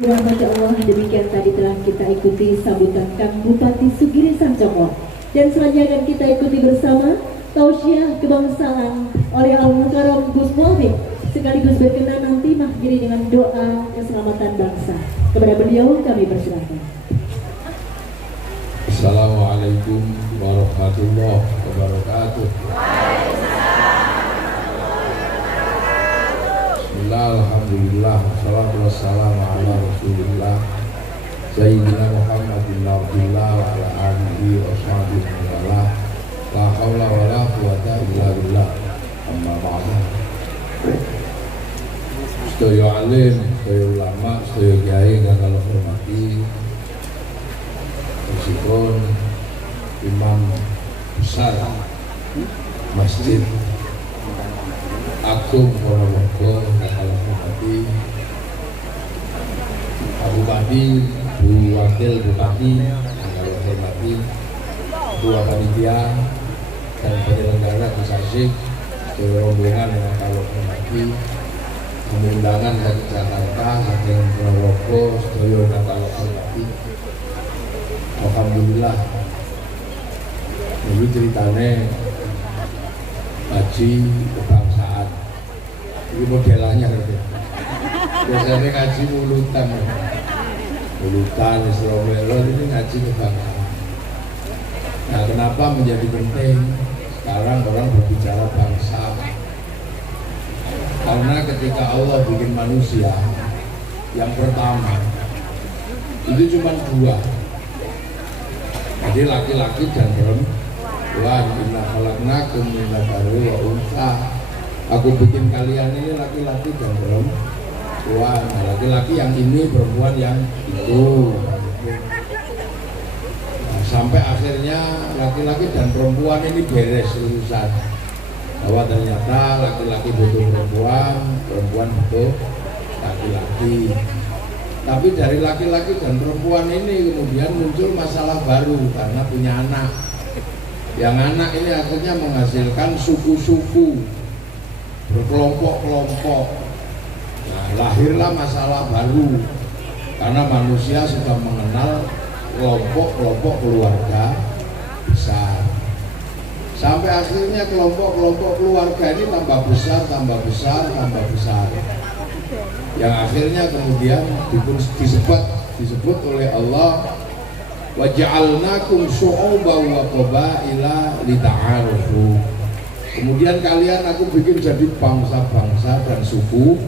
Masya Allah, demikian tadi telah kita ikuti sambutan Kang Bupati Sugiri Sancomo. Dan selanjutnya akan kita ikuti bersama tausiah kebangsaan oleh Al-Mukarram Gus Muhammad, sekaligus berkenan nanti mengakhiri dengan doa keselamatan bangsa. Kepada beliau kami persilakan. Assalamualaikum warahmatullahi wabarakatuh. Alhamdulillah, wassalatu wassalamu ala rasulillah Sayyidina Muhammadin Abdillah wa ala alihi wa sahbihi wa la hawla wa la quwata illa billah. Amma ba'da. Sedaya alim, sedaya ulama, sedaya kiai yang kalau hormati, meskipun imam besar Masjid Agung Ponorogo yang kalau hormati, Pak Bupati, Bu Wakil Bupati yang kalau hormati, Ketua Panitia dan penyelenggara Kusasik, rombongan yang kalau hormati, undangan dari Jakarta, saking Ponorogo, sedaya yang kalau hormati. Alhamdulillah, ini ceritanya haji kebangsaan. Ini modelannya gitu. Biasanya ngaji mulutan, Islamelo ini ngaji kebangsaan. Nah, kenapa menjadi penting sekarang orang berbicara bangsa? Karena ketika Allah bikin manusia, yang pertama itu cuma dua. Jadi laki-laki dan perempuan. Inna khalaqnakum min dzakarin wa untha. Aku bikin kalian ini laki-laki dan perempuan. Nah, laki-laki yang ini, perempuan yang itu. Nah, sampai akhirnya laki-laki dan perempuan ini beres urusan. Bahwa ternyata laki-laki butuh perempuan, perempuan butuh laki-laki. Tapi dari laki-laki dan perempuan ini kemudian muncul masalah baru karena punya anak. Yang anak ini akhirnya menghasilkan suku-suku, berkelompok-kelompok. Nah, lahirlah masalah baru karena manusia sudah mengenal kelompok-kelompok keluarga besar. Sampai akhirnya kelompok-kelompok keluarga ini tambah besar, tambah besar, tambah besar. Yang akhirnya kemudian disebut oleh Allah, wa ja'alnakum syu'uban wa qabaila lita'arufu. Kemudian kalian aku bikin jadi bangsa-bangsa dan suku.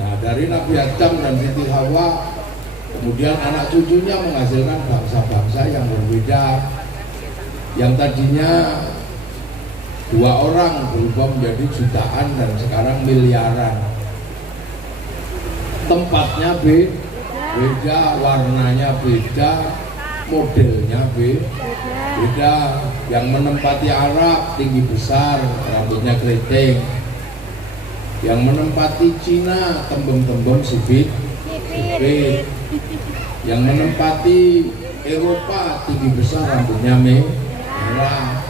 Nah, dari Nabi Adam dan Siti Hawa, kemudian anak cucunya menghasilkan bangsa-bangsa yang berbeda. Yang tadinya 2 orang berubah menjadi jutaan dan sekarang miliaran. Tempatnya beda, warnanya beda, modelnya beda. Yang menempati Arab tinggi besar, rambutnya keriting. Yang menempati Cina tembem-tembem sipit. Yang menempati Eropa tinggi besar, rambutnya merah.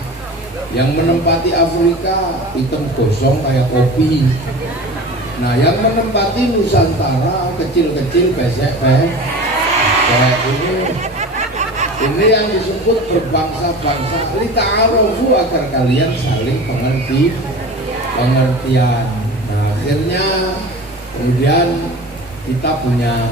Yang menempati Afrika hitam gosong kayak kopi. Nah, yang menempati Nusantara kecil-kecil besek kayak ini yang disebut berbangsa-bangsa, lita'arufu, agar kalian saling pengertian. Nah, akhirnya kemudian kita punya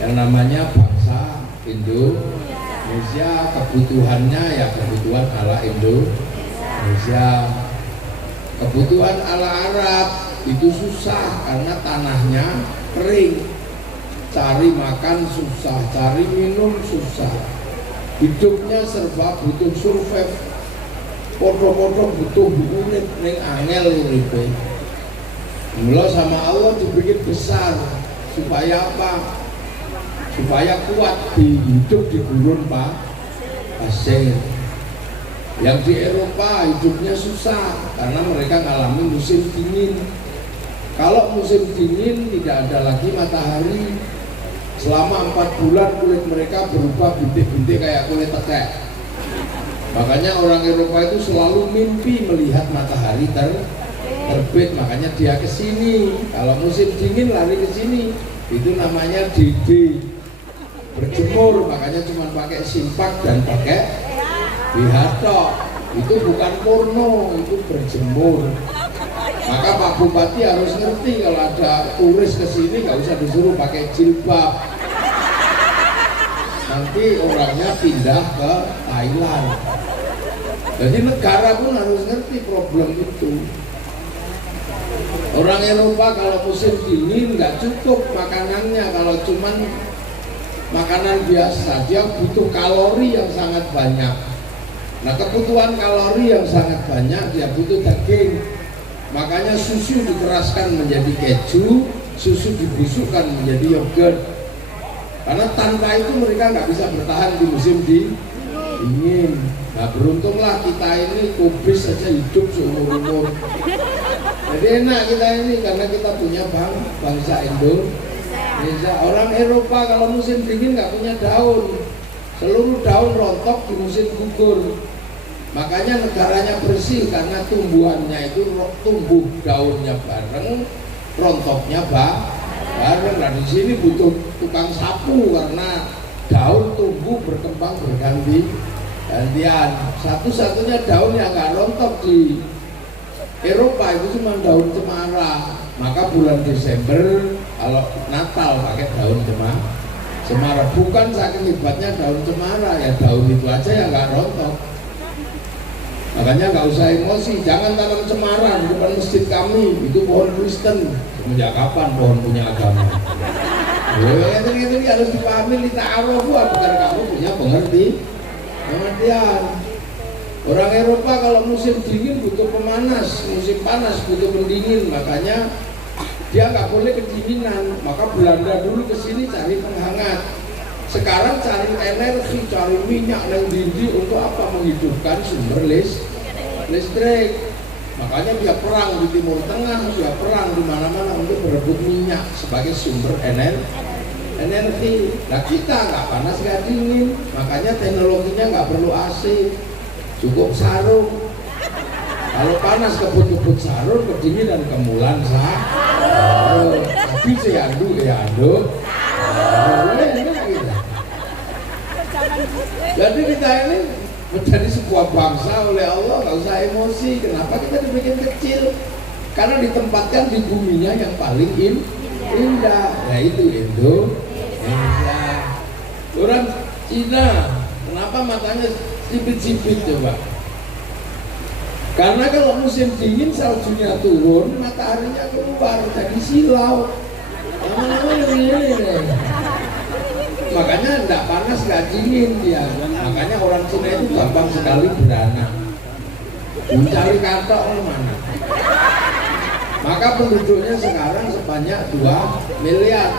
yang namanya bangsa Indonesia. Kebutuhannya ya kebutuhan ala Indonesia. Kebutuhan ala Arab itu susah karena tanahnya kering, cari makan susah, cari minum susah, hidupnya serba butuh survive, podo-podo butuh unit ning angel uripe. Mula sama Allah dibikin besar supaya apa? Supaya kuat hidup di gurun pasir. Yang di Eropa hidupnya susah karena mereka mengalami musim dingin. Kalau musim dingin tidak ada lagi matahari. Selama 4 bulan kulit mereka berubah bintik-bintik kayak kulit tekek. Makanya orang Eropa itu selalu mimpi melihat matahari terbit. Makanya dia ke sini. Kalau musim dingin lari ke sini. Itu namanya DD, berjemur, makanya cuma pakai simpak dan pakai BH tok. Itu bukan porno, itu berjemur. Maka Pak Bupati harus ngerti kalau ada turis ke sini nggak usah disuruh pakai jilbab. Nanti orangnya pindah ke Thailand. Jadi negara pun harus ngerti problem itu. Orang Eropa kalau musim dingin nggak cukup makanannya, kalau cuman makanan biasa dia butuh kalori yang sangat banyak. Nah, kebutuhan kalori yang sangat banyak dia butuh daging. Makanya susu dikeraskan menjadi keju, susu dibusukkan menjadi yogurt. Karena tanpa itu mereka nggak bisa bertahan di musim dingin. Nah, beruntunglah kita ini kubis saja hidup seumur-umur. Jadi enak kita ini karena kita punya bangsa Indonesia. Orang Eropa kalau musim dingin nggak punya daun, seluruh daun rontok di musim gugur. Makanya negaranya bersih karena tumbuhannya itu tumbuh daunnya bareng, rontoknya bareng. Nah, di sini butuh tukang sapu karena daun tumbuh berkembang bergantian. Satu-satunya daun yang nggak rontok di Eropa itu cuma daun cemara. Maka bulan Desember kalau Natal pakai daun cemara. Bukan saking hebatnya daun cemara, ya daun itu aja yang nggak rontok. Makanya nggak usah emosi, jangan tanam cemara di depan masjid kami, itu pohon Kristen. Semenjak kapan pohon punya agama? Itu harus dipahami, ta'aruf, bukan kamu punya pengertian. Orang Eropa kalau musim dingin butuh pemanas, musim panas butuh pendingin, makanya dia nggak boleh kedinginan. Maka Belanda dulu kesini cari penghangat. Sekarang cari energi, cari minyak dan dindi untuk apa? Menghidupkan sumber listrik. Makanya dia perang di Timur Tengah, dia perang di mana-mana untuk berebut minyak sebagai sumber energi. Nah, kita nggak panas nggak dingin, makanya teknologinya nggak perlu AC, cukup sarung. Kalau panas kebut-kebut sarung, kedinginan kemulan sarung. Tapi seyandu Jadi kita ini menjadi sebuah bangsa oleh Allah, nggak usah emosi. Kenapa kita dibikin kecil? Karena ditempatkan di buminya yang paling indah, yaitu Indonesia. Orang Cina, kenapa matanya sipit-sipit coba? Karena kalau musim dingin saljunya turun, mataharinya keluar jadi silau. Makanya tidak panas, nggak dingin dia. Makanya orang Cina itu gampang sekali beranak. Mencari katok mana? Maka penduduknya sekarang sebanyak 2 miliar.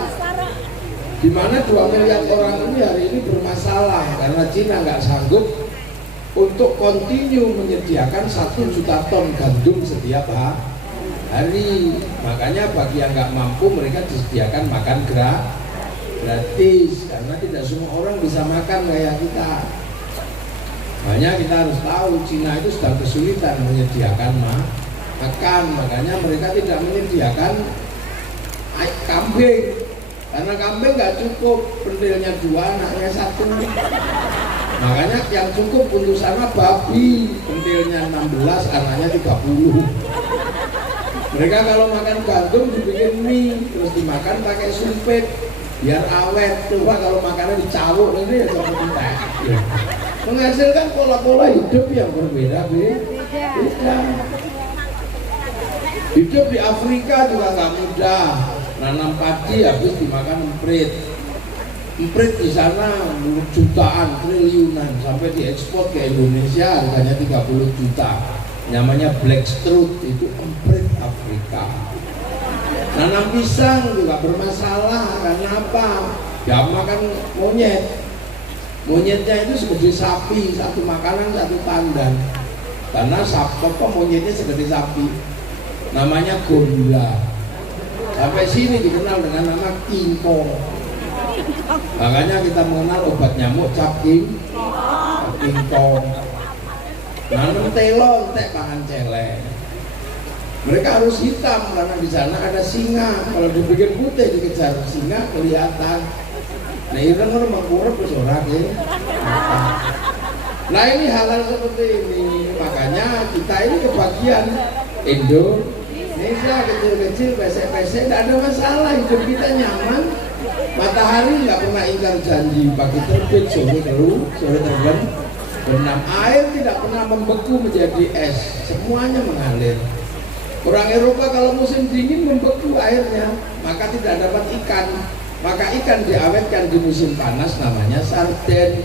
Di mana 2 miliar orang ini hari ini bermasalah karena Cina nggak sanggup untuk kontinu menyediakan 1 juta ton gandum setiap hari. Makanya bagi yang nggak mampu mereka disediakan makan gratis karena tidak semua orang bisa makan kayak kita. Makanya kita harus tahu Cina itu sedang kesulitan menyediakan makan. Makanya mereka tidak menyediakan kambing karena kambing nggak cukup, pentilnya 2, anaknya 1. Makanya yang cukup untuk sana babi, pentilnya 16, anaknya 30. Mereka kalau makan gandum dibikin mie, terus dimakan pakai sumpit biar awet. Coba kalau makannya dicawuk ini ya seperti teh. Menghasilkan pola-pola hidup yang berbeda. Hidup di Afrika juga nggak mudah. Nanam padi habis dimakan emprit. Emprit di sana jutaan, triliunan, sampai diekspor ke Indonesia harganya 30 juta. Namanya blackstrut, itu emprit Afrika. Nanam pisang juga bermasalah karena apa? Ya makan monyet. Monyetnya itu seperti sapi, satu makanan satu tandan. Karena monyetnya seperti sapi. Namanya gorila. Sampai sini dikenal dengan nama King Kong. Makanya kita mengenal obat nyamuk cap King Kong. Nanam telo entek pangan celeng. Mereka harus hitam karena di sana ada singa. Kalau dibikin putih dikejar singa kelihatan. Nah ireng kan mengkurep ke sorak ya. Nah ini hal-hal seperti ini. Makanya kita ini kebagian Indonesia kecil-kecil, pesek-pesek, tidak ada masalah, hidup kita nyaman. Matahari nggak pernah ingkar janji, pagi terbit, sore keluar, sore terbit. Benam air tidak pernah membeku menjadi es, semuanya mengalir. Orang Eropa kalau musim dingin membeku airnya, maka tidak dapat ikan. Maka ikan diawetkan di musim panas, namanya sarden.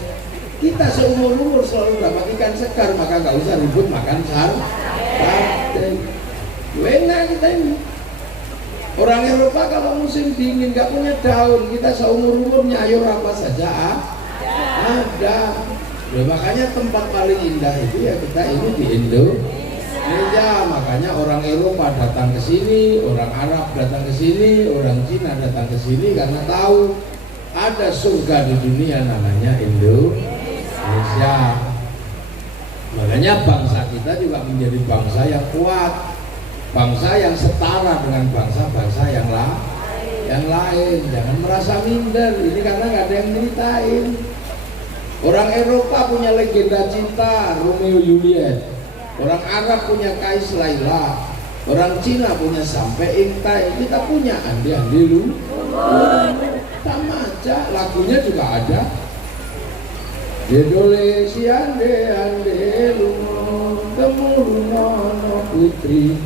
Kita seumur-umur selalu dapat ikan segar, maka nggak usah ribut makan sarden. Enak kita ini. Orang Eropa kalau musim dingin nggak punya daun, kita seumur-umur nyayur apa saja ada. Ya, makanya tempat paling indah itu ya kita ini di Indonesia. Makanya orang Eropa datang ke sini, orang Arab datang ke sini, orang Cina datang ke sini karena tahu ada surga di dunia namanya Indonesia. Makanya bangsa kita juga menjadi bangsa yang kuat, bangsa yang setara dengan bangsa-bangsa yang lain. Jangan merasa minder. Ini karena nggak ada yang ceritain. Orang Eropa punya legenda cinta Romeo Juliet, orang Arab punya Kais Laila, orang Cina punya Sampai Ingtai, kita punya Andi Andi Lu. Sama aja, lagunya juga ada. Dedole si ande ande lumo temurunono putri,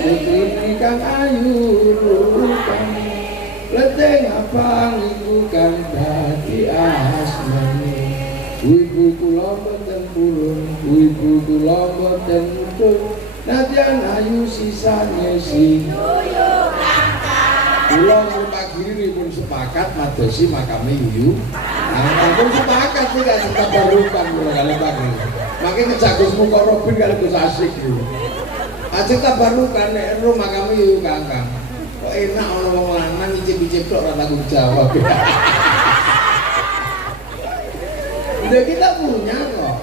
putri nikang ayu rupan. Leteng apa ngikukan dadi asmani. Ibu kula boten purun, ibu kula boten mudhun. Nadyan ayu sisane sing kula Pak Giri pun sepakat madosi makame yuyu. Nah, pun sepakat sih kan tabarukan kula kali Pak Giri. Makin ngejagus muka Robin kali Gus Asik gitu. Aja tabarukan nek ro makame yuyu Kakang. Kok enak orang wong lanang icip-icip tok ora tanggung jawab. Udah kita punya kok.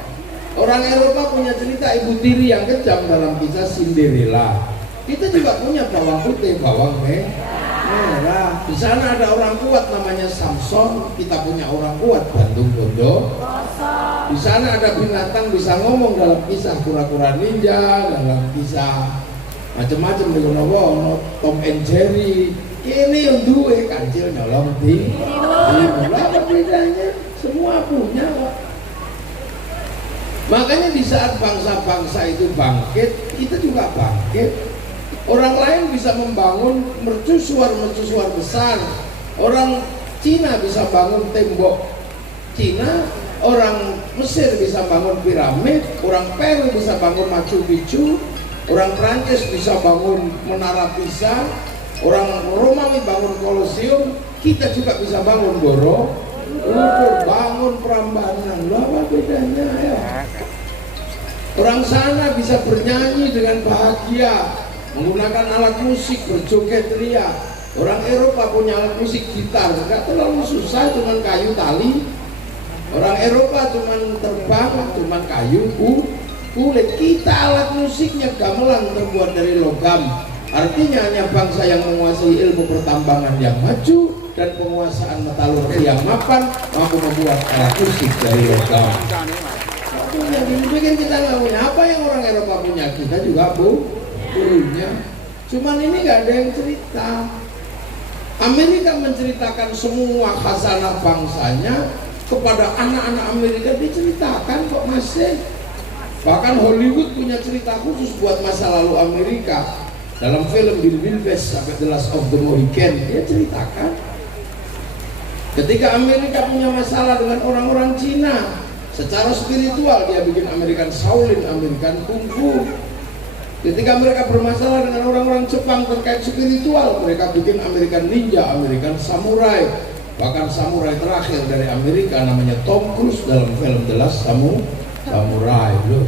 Orang Eropa punya cerita ibu tiri yang kejam dalam kisah Cinderella. Kita juga punya bawang putih, bawang merah. Di sana ada orang kuat namanya Samson. Kita punya orang kuat Bandung Bondo. Di sana ada binatang bisa ngomong dalam kisah kura-kura ninja, dalam kisah macam-macam di ono Tom and Jerry. Ini yang duwe kancil nyolong di apa bedanya? Semua punya kok. Makanya di saat bangsa-bangsa itu bangkit, kita juga bangkit. Orang lain bisa membangun mercusuar besar. Orang Cina bisa bangun tembok Cina, orang Mesir bisa bangun piramid, orang Peru bisa bangun Machu Picchu, orang Prancis bisa bangun Menara Pisa, orang Romawi bangun Kolosium, kita juga bisa bangun bangun Prambanan. Loh, apa bedanya ya? Orang sana bisa bernyanyi dengan bahagia, menggunakan alat musik, berjoget ria. Orang Eropa punya alat musik gitar, nggak terlalu susah, cuman kayu tali. Orang Eropa cuman terbang, cuman kayu kulit. Kita alat musiknya gamelan terbuat dari logam. Artinya hanya bangsa yang menguasai ilmu pertambangan yang maju dan penguasaan metalurgi yang mapan mampu membuat alat musik dari logam. Yang bikin kita nggak punya apa yang orang Eropa punya, kita juga punya. Cuman ini nggak ada yang cerita. Amerika menceritakan semua khazanah bangsanya kepada anak-anak Amerika, diceritakan kok masih. Bahkan Hollywood punya cerita khusus buat masa lalu Amerika. Dalam film Bill West sampai The Last of the Mohican, dia ceritakan ketika Amerika punya masalah dengan orang-orang Cina secara spiritual, dia bikin American Shaolin, American Kung Fu. Ketika mereka bermasalah dengan orang-orang Jepang terkait spiritual, mereka bikin American Ninja, American Samurai. Bahkan samurai terakhir dari Amerika namanya Tom Cruise dalam film The Last Samurai. Loh.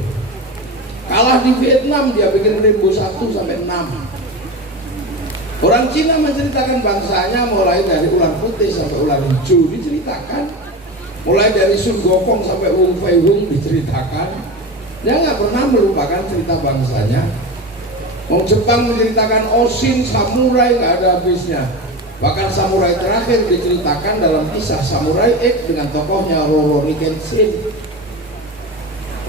Kalah di Vietnam, dia bikin Rambo 1 sampai 6. Orang Cina menceritakan bangsanya mulai dari ular putih sampai ular hijau, diceritakan. Mulai dari Sun Gokong sampai Wong Fei Hung diceritakan. Dia nggak pernah melupakan cerita bangsanya. Wong Jepang menceritakan Oshin, samurai nggak ada habisnya. Bahkan samurai terakhir diceritakan dalam kisah Samurai X dengan tokohnya Rurouni Kenshin.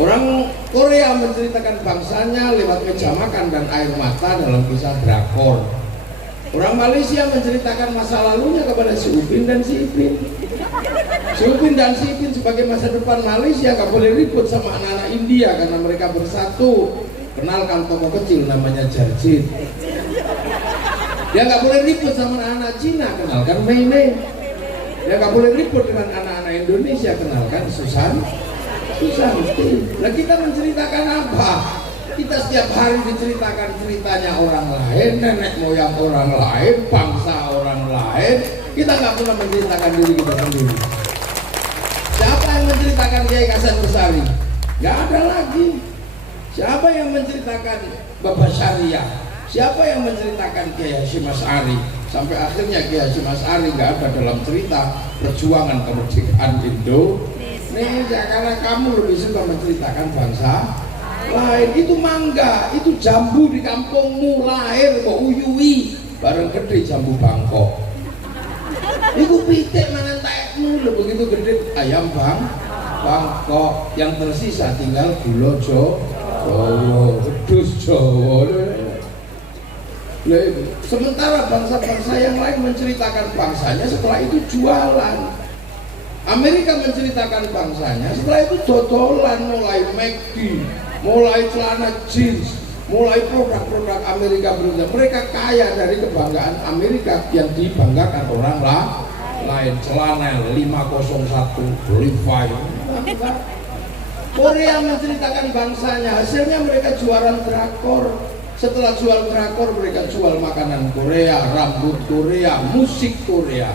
Orang Korea menceritakan bangsanya lewat meja makan dan air mata dalam kisah drakor. Orang Malaysia menceritakan masa lalunya kepada si Upin dan si Ipin. Si Upin dan si Ipin sebagai masa depan Malaysia gak boleh ribut sama anak-anak India karena mereka bersatu. Kenalkan tokoh kecil namanya Jarjit. Dia gak boleh ribut sama anak-anak Cina, kenalkan Mei Mei. Dia gak boleh ribut dengan anak-anak Indonesia, kenalkan Susan. Nah kita menceritakan apa? Kita setiap hari diceritakan ceritanya orang lain, nenek moyang orang lain, bangsa orang lain. Kita nggak pernah menceritakan diri kita sendiri. Siapa yang menceritakan Kiai Hasan Bersari? Nggak ada lagi. Siapa yang menceritakan Bapak Syariah? Siapa yang menceritakan Kiai Hasyim Asy'ari? Sampai akhirnya Kiai Hasyim Asy'ari nggak ada dalam cerita perjuangan kemerdekaan Indonesia karena kamu lebih suka menceritakan bangsa lain. Itu mangga, itu jambu di kampungmu lahir kok uyui bareng gede jambu Bangkok. Itu pitik mangan taekmu lho begitu gede ayam Bangkok. Yang tersisa tinggal gula Jawa, wedhus Jawa. Sementara bangsa-bangsa yang lain menceritakan bangsanya, setelah itu jualan. Amerika menceritakan bangsanya, setelah itu dodolan, mulai McD, mulai celana jeans, mulai produk-produk Amerika berikutnya. Mereka kaya dari kebanggaan Amerika yang dibanggakan orang lain. Celana 501 Levi's. Korea menceritakan bangsanya, hasilnya mereka jualan drakor. Setelah jual drakor, mereka jual makanan Korea, rambut Korea, musik Korea.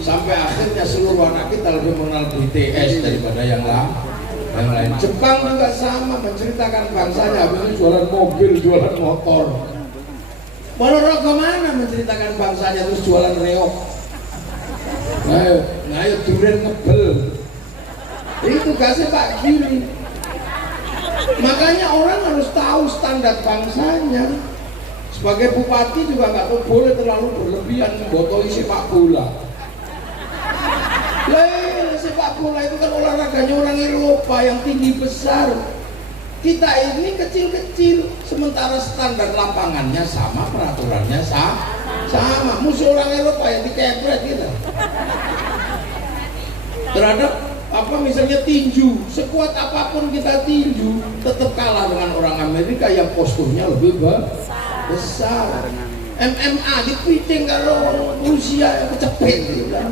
Sampai akhirnya seluruh anak kita lebih mengenal BTS daripada yang lain. Jepang juga sama, menceritakan bangsanya, habis jualan mobil, jualan motor. Ponorogo mana menceritakan bangsanya terus jualan reok. Ngayo durian ngebel. Itu gasnya Pak Giri. Makanya orang harus tahu standar bangsanya. Sebagai bupati juga nggak boleh terlalu berlebihan membotoli sepak bola. Sepak bola itu kan olahraganya orang Eropa yang tinggi besar. Kita ini kecil-kecil, sementara standar lapangannya sama, peraturannya sama. Musuh orang Eropa yang dikepret gitu. Terhadap apa misalnya tinju, sekuat apapun kita tinju, tetap kalah dengan orang Amerika yang posturnya lebih besar. MMA dipiting kalau Rusia yang kecepet gitu kan.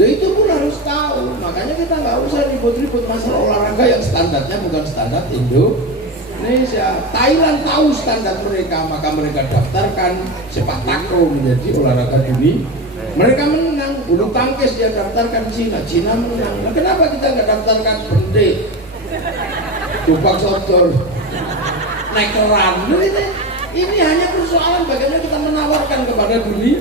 Nah itu pun harus tahu, makanya kita nggak usah ribut-ribut masalah olahraga yang standarnya bukan standar Indonesia. Thailand tahu standar mereka, maka mereka daftarkan sepak takraw menjadi olahraga dunia. Mereka menang, bulu tangkis dia daftarkan Cina menang. Nah kenapa kita nggak daftarkan bende, tupak sodor, nekeran? Ini hanya persoalan bagaimana kita menawarkan kepada dunia.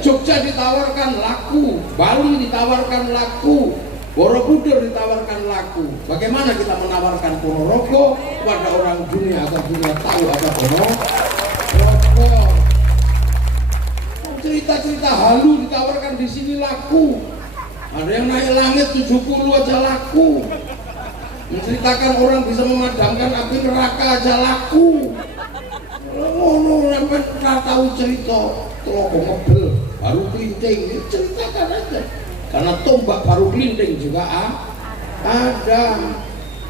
Jogja ditawarkan laku, Bali ditawarkan laku, Borobudur ditawarkan laku. Bagaimana kita menawarkan Ponorogo kepada orang dunia agar dunia tahu apa Ponorogo? Cerita-cerita halu ditawarkan di sini laku. Ada yang naik langit 70 aja laku. Menceritakan orang bisa memadamkan api neraka aja laku. Ngono sampai nggak tahu cerita Teloko ngebel baru kelinting, ceritakan aja. Karena tombak baru kelinting juga ada.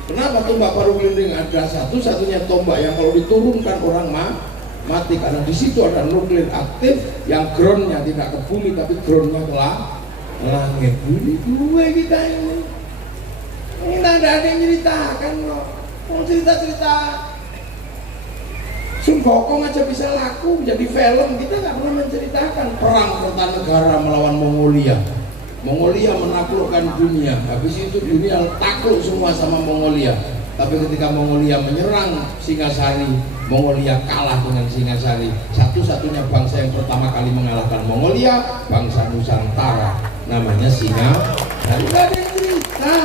Kenapa tombak baru kelinting ada? Satu-satunya tombak yang kalau diturunkan orang mati, karena di situ ada nuklir aktif yang groundnya tidak ke bumi tapi groundnya ke langit. Bumi gue kita ini nggak ada yang ceritakan kok. Mau cerita-cerita Sunggokong aja bisa laku menjadi film. Kita nggak pernah menceritakan perang Kertanegara melawan Mongolia. Mongolia menaklukkan dunia. Habis itu dunia takluk semua sama Mongolia. Tapi ketika Mongolia menyerang Singasari, Mongolia kalah dengan Singasari. Satu-satunya bangsa yang pertama kali mengalahkan Mongolia, bangsa Nusantara, namanya Singasari. Nggak ada yang cerita.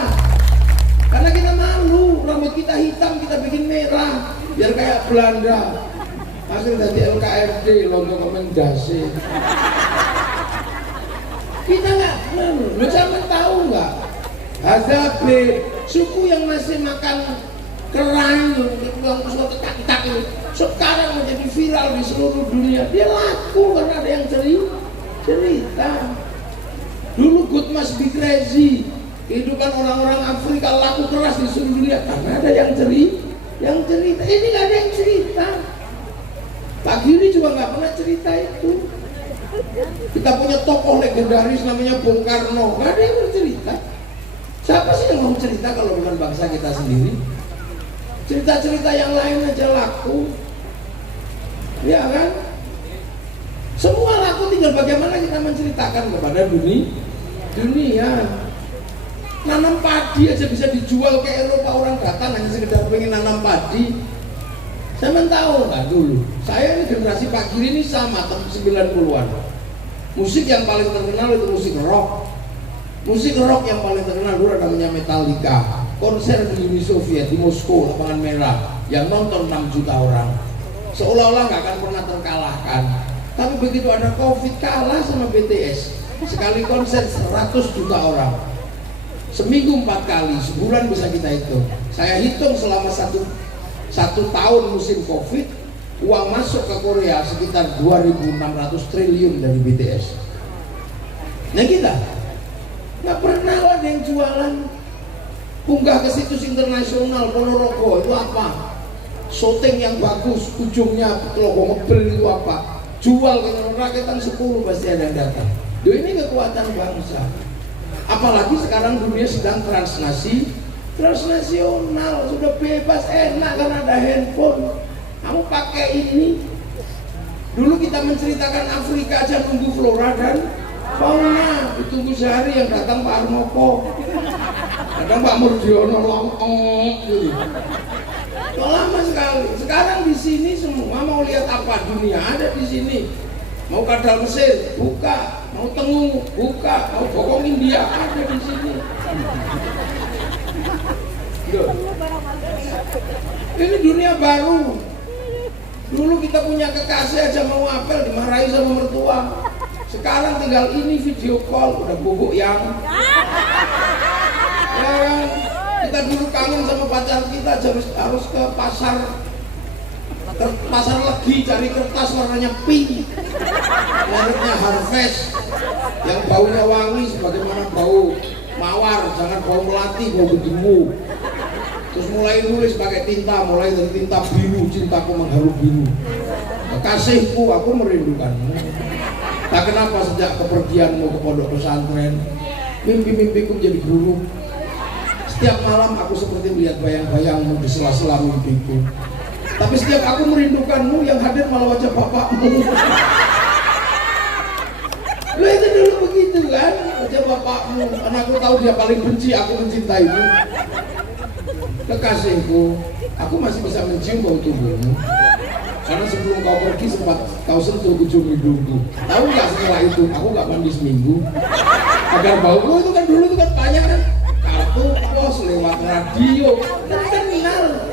Karena kita malu, rambut kita hitam kita bikin merah. biar kayak Belanda. Akhirnya jadi LKRD, logo komendasi. Kita nggak, lu zaman tahu nggak? Ada suku yang masih makan kerang, yang ketak-ketak itu, sekarang menjadi viral di seluruh dunia. Dia laku karena ada yang cerita. Dulu Good Must Be Crazy, kehidupan orang-orang Afrika laku keras di seluruh dunia karena ada yang cerita. Ini nggak ada yang cerita. Pak Giri juga nggak pernah cerita itu. Kita punya tokoh legendaris namanya Bung Karno, nggak ada yang bercerita. Siapa sih yang mau cerita kalau bukan bangsa kita sendiri? Cerita-cerita yang lain aja laku, ya kan? Semua laku, tinggal bagaimana kita menceritakan kepada dunia. Nanam padi aja bisa dijual ke Eropa, orang datang hanya sekedar pengen nanam padi. Saya tahu nggak dulu? Saya ini generasi Pak Giri ini sama tahun 90-an. Musik yang paling terkenal itu musik rock. Musik rock yang paling terkenal dulu namanya Metallica. Konser di Uni Soviet di Moskow, lapangan merah, yang nonton 6 juta orang. Seolah-olah nggak akan pernah terkalahkan. Tapi begitu ada COVID, kalah sama BTS. Sekali konser 100 juta orang. Seminggu 4 kali, sebulan bisa kita hitung. Saya hitung selama satu tahun musim COVID, uang masuk ke Korea sekitar 2.600 triliun dari BTS. Nah kita nggak pernah ada yang jualan. Unggah ke situs internasional Ponorogo itu apa? Syuting yang bagus, ujungnya logo mobil itu apa? Jual ke rakyatan 10 pasti ada yang datang. Ini kekuatan bangsa. Apalagi sekarang dunia sedang transnasional, sudah bebas, enak karena ada handphone. Kamu pakai ini. Dulu kita menceritakan Afrika aja nunggu flora dan fauna, ditunggu sehari, yang datang Pak Harmoko, kadang Pak Murdiono gitu. Lama sekali. Sekarang di sini semua mau lihat apa dunia ada di sini. Mau kadal Mesir, buka. Mau Tengu, buka. Mau Bokong India, ada di sini. Ini dunia baru. Dulu kita punya kekasih aja mau apel dimarahi sama mertua. Sekarang tinggal ini video call udah bubuk yang. Ya kan? Kita dulu kangen sama pacar kita harus ke pasar Legi cari kertas warnanya pink, mereknya Harvest, yang baunya wangi sebagaimana bau mawar, jangan bau melati, bau bedemu. Terus mulai nulis pakai tinta, mulai dari tinta biru, cintaku mengharu biru, kekasihku aku merindukanmu. Tak kenapa sejak kepergianmu ke pondok pesantren, mimpi-mimpiku menjadi buruk. Setiap malam aku seperti melihat bayang-bayangmu di sela-sela mimpiku. Tapi setiap aku merindukanmu, yang hadir malah wajah bapakmu. Lo itu dulu begitu kan, wajah bapakmu. Karena aku tahu dia paling benci, aku mencintaimu. Kekasihku, aku masih bisa mencium bau tubuhmu. Karena sebelum kau pergi sempat kau sentuh ujung hidungku. Tahu nggak setelah itu aku nggak mandi seminggu. Agar bauku itu kan dulu itu kan banyak kan. Kartu pos lewat radio, kenal.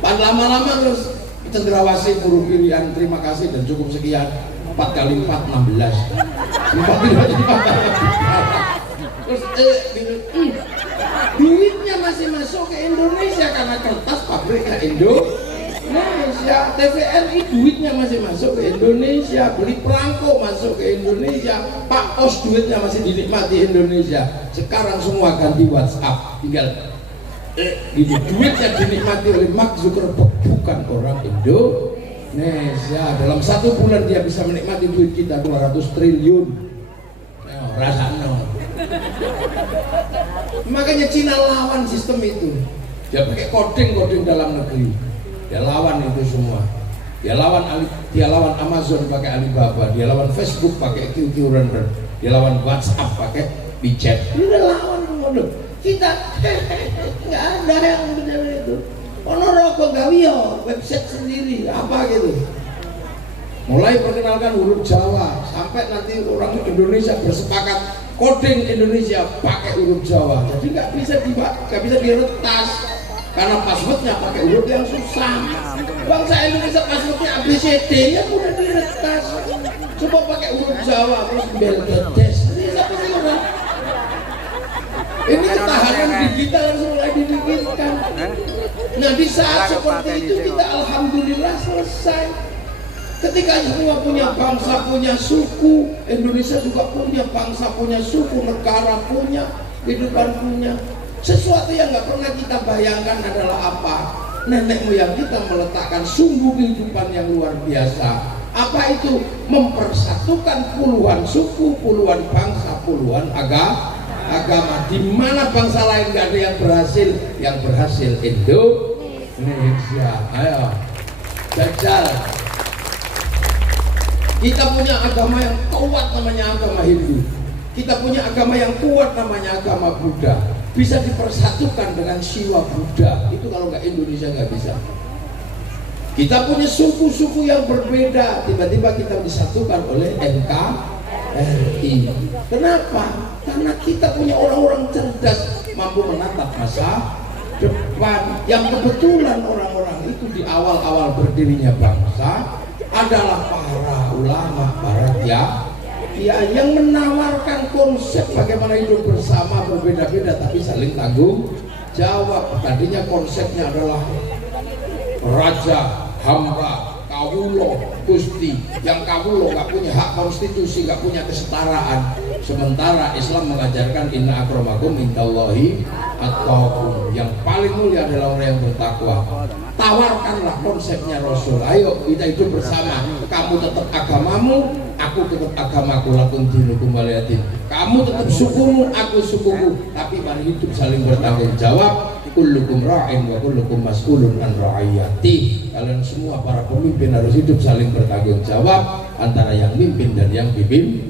Pan lama-lama terus cendrawasih Guru Pilihan, terima kasih dan cukup sekian. 4 kali 4 16. Terus duitnya masih masuk ke Indonesia karena kertas pabriknya Indonesia. TVRI duitnya masih masuk ke Indonesia, beli perangko masuk ke Indonesia, Pak Pos duitnya masih dinikmati Indonesia. Sekarang semua ganti WhatsApp, tinggal gitu, duitnya dinikmati oleh Mark Zuckerberg, bukan orang Indonesia. Dalam 1 bulan dia bisa menikmati duit kita 200 triliun. Rasanya. Makanya Cina lawan sistem itu. Dia pakai coding dalam negeri. Dia lawan itu semua. Dia lawan Amazon pakai Alibaba. Dia lawan Facebook pakai QQ Render. Dia lawan WhatsApp pakai WeChat. Dia lawan semua. Kita nggak ada yang benar itu. Ponorogo Gawio website sendiri apa gitu. Mulai perkenalkan huruf Jawa sampai nanti orang Indonesia bersepakat coding Indonesia pakai huruf Jawa. Jadi nggak bisa diretas. karena passwordnya pakai huruf yang susah. Bangsa Indonesia passwordnya ABCD ya udah diretas. Coba pakai huruf Jawa terus belgedes. Siapa sih orang? Ini ketahanan digital harus mulai didikitkan. Nah di saat seperti itu kita alhamdulillah selesai. Ketika semua punya bangsa, punya suku, Indonesia juga punya bangsa, punya suku, negara punya, kehidupan punya. Sesuatu yang nggak pernah kita bayangkan adalah apa? Nenek moyang kita meletakkan sumbu kehidupan yang luar biasa. Apa itu? Mempersatukan puluhan suku, puluhan bangsa, puluhan agama. Di mana bangsa lain nggak ada yang berhasil? Yang berhasil Indonesia. Ayo, jajal. Kita punya agama yang kuat namanya agama Hindu. Kita punya agama yang kuat namanya agama Buddha. Bisa dipersatukan dengan Siwa Buddha. Itu kalau nggak Indonesia nggak bisa. Kita punya suku-suku yang berbeda. Tiba-tiba kita disatukan oleh NKRI. Kenapa? Karena kita punya orang-orang cerdas, mampu menatap masa depan. Yang kebetulan orang-orang itu di awal-awal berdirinya bangsa adalah para ulama, para kiai yang menawarkan konsep bagaimana hidup bersama, berbeda-beda tapi saling tanggung jawab. Tadinya konsepnya adalah raja, hamba, kawulo, gusti. Yang kawulo nggak punya hak konstitusi, nggak punya kesetaraan. Sementara Islam mengajarkan inna akramakum indallahi atqakum. Yang paling mulia adalah orang yang bertakwa. Tawarkanlah konsepnya Rasul. Ayo kita hidup bersama. Kamu tetap agamamu, aku tetap agamaku. Lakum dinukum waliyadin. Kamu tetap sukumu, aku sukuku. Tapi mari hidup saling bertanggung jawab. Kullukum ra'in wa kullukum mas'ulun an ra'iyati. Kalian semua para pemimpin harus hidup saling bertanggung jawab antara yang mimpin dan yang dipimpin.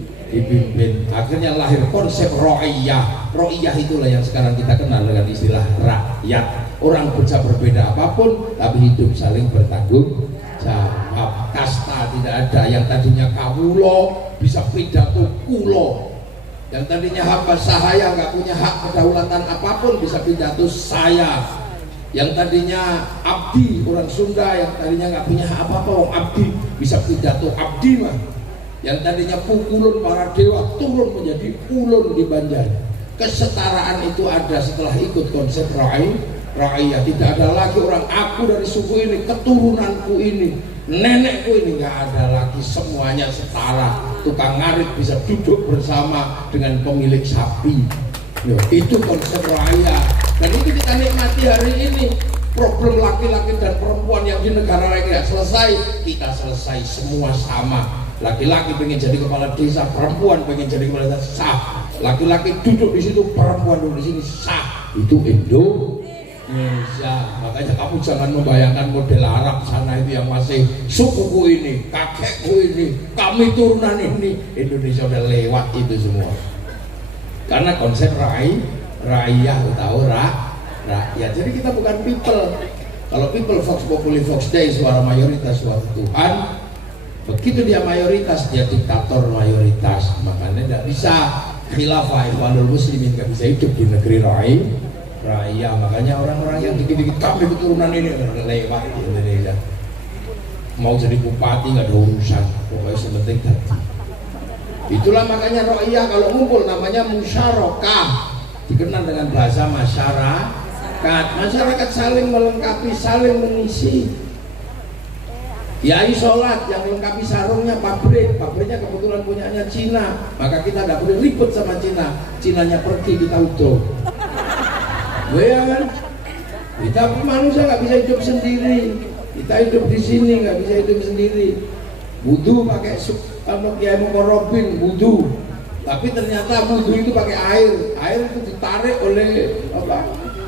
Akhirnya lahir konsep ra'iyah. Ra'iyah itulah yang sekarang kita kenal dengan istilah rakyat. Orang bisa berbeda apapun tapi hidup saling bertanggung jawab. Kasta tidak ada. Yang tadinya kawulo bisa pidato kulo. Yang tadinya hamba sahaya nggak punya hak kedaulatan apapun bisa pidato saya. Yang tadinya abdi orang Sunda yang tadinya nggak punya hak apa-apa orang abdi bisa pidato abdi mah. Yang tadinya pukulun para dewa turun menjadi ulun di Banjar. Kesetaraan itu ada setelah ikut konsep ra'iyah. Tidak ada lagi orang aku dari suku ini, keturunanku ini, nenekku ini, nggak ada lagi, semuanya setara. Tukang ngarit bisa duduk bersama dengan pemilik sapi. Itu konsep ra'iyah. Dan itu kita nikmati hari ini. Problem laki-laki dan perempuan yang di negara lain tidak selesai, kita selesai semua sama. Laki-laki pengen jadi kepala desa, perempuan pengen jadi kepala desa, sah. Laki-laki duduk di situ, perempuan duduk di sini, sah. Itu Indonesia. Makanya kamu jangan membayangkan model Arab sana itu yang masih sukuku ini, kakekku ini, kami turunan ini. Indonesia udah lewat itu semua. Karena konsep ra'iyah atau rakyat. Jadi kita bukan people. Kalau people vox populi vox dei, suara mayoritas suara Tuhan. Begitu dia mayoritas, dia diktator mayoritas. Makanya tidak bisa khilafah ikhwanul muslimin, nggak bisa hidup di negeri ra'iyah. Makanya orang-orang yang dikit-dikit kami keturunan ini lewat di Indonesia. Mau jadi bupati nggak ada urusan, pokoknya sepenting tadi. Itulah makanya ra'iyah kalau ngumpul namanya musyarakah, dikenal dengan bahasa masyarakat. Masyarakat saling melengkapi, saling mengisi. Kiai sholat yang melengkapi sarungnya pabriknya kebetulan punyanya Cina, maka kita tidak boleh ribut sama Cina. Cinanya pergi, kita utuh. Ya kan? Kita manusia nggak bisa hidup sendiri. Kita hidup di sini nggak bisa hidup sendiri. Wudu pakai kalau Kiai Mukorobin wudu, tapi ternyata wudu itu pakai air itu ditarik oleh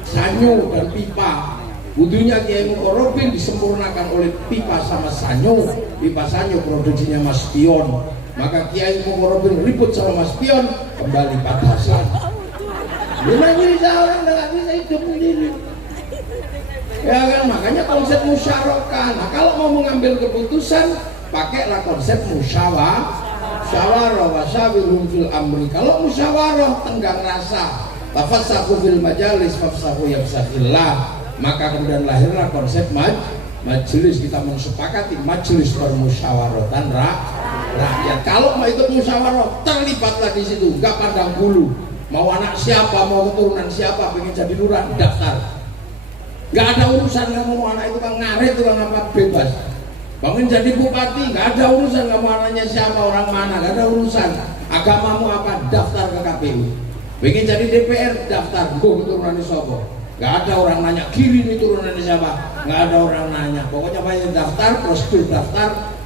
sanyo dan pipa. Wudunya Kiai Mukorobin disempurnakan oleh pipa sama sanyo. Pipa sanyo produksinya Mas Pion. Maka Kiai Mukorobin ribut sama Mas Pion, kembali patasan. Memang bisa orang nggak bisa hidup sendiri. Ya kan, makanya konsep musyarakah. Nah kalau mau mengambil keputusan, pakailah konsep musyawarah wasyawirhum fil amri. Kalau musyawarah tenggang rasa, tafassahu fil majalis fafsahu yafsahillah. Maka kemudian lahirlah konsep majelis. Kita mensepakati majelis permusyawaratan rakyat. Kalau mau ikut musyawarah, terlibatlah di situ, nggak pandang bulu. Mau anak siapa, mau keturunan siapa, pengen jadi lurah, daftar. Nggak ada urusan kamu mau anak itu kan ngarit, itu kan apa, bebas. Pengen jadi bupati, nggak ada urusan kamu anaknya siapa, orang mana, nggak ada urusan. Agamamu apa, daftar ke KPU. Pengen jadi DPR, daftar. Gue keturunan sopo. Nggak ada orang nanya kiri ini turunan siapa, nggak ada orang nanya. Pokoknya banyak daftar, prosedur daftar.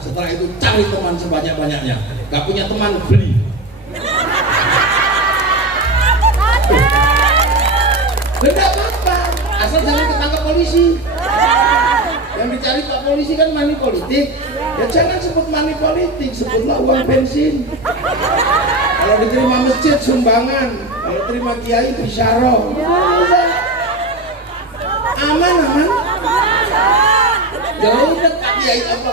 Setelah itu cari teman sebanyak-banyaknya. Nggak punya teman, beli. Beda apa? Asal jangan ketangkap polisi. Yang dicari Pak Polisi kan money politik. Ya jangan sebut money politik, sebutlah uang bensin. Kalau diterima masjid sumbangan, kalau terima kiai bisyaro. Aman. Ya udah Pak Kiai apa?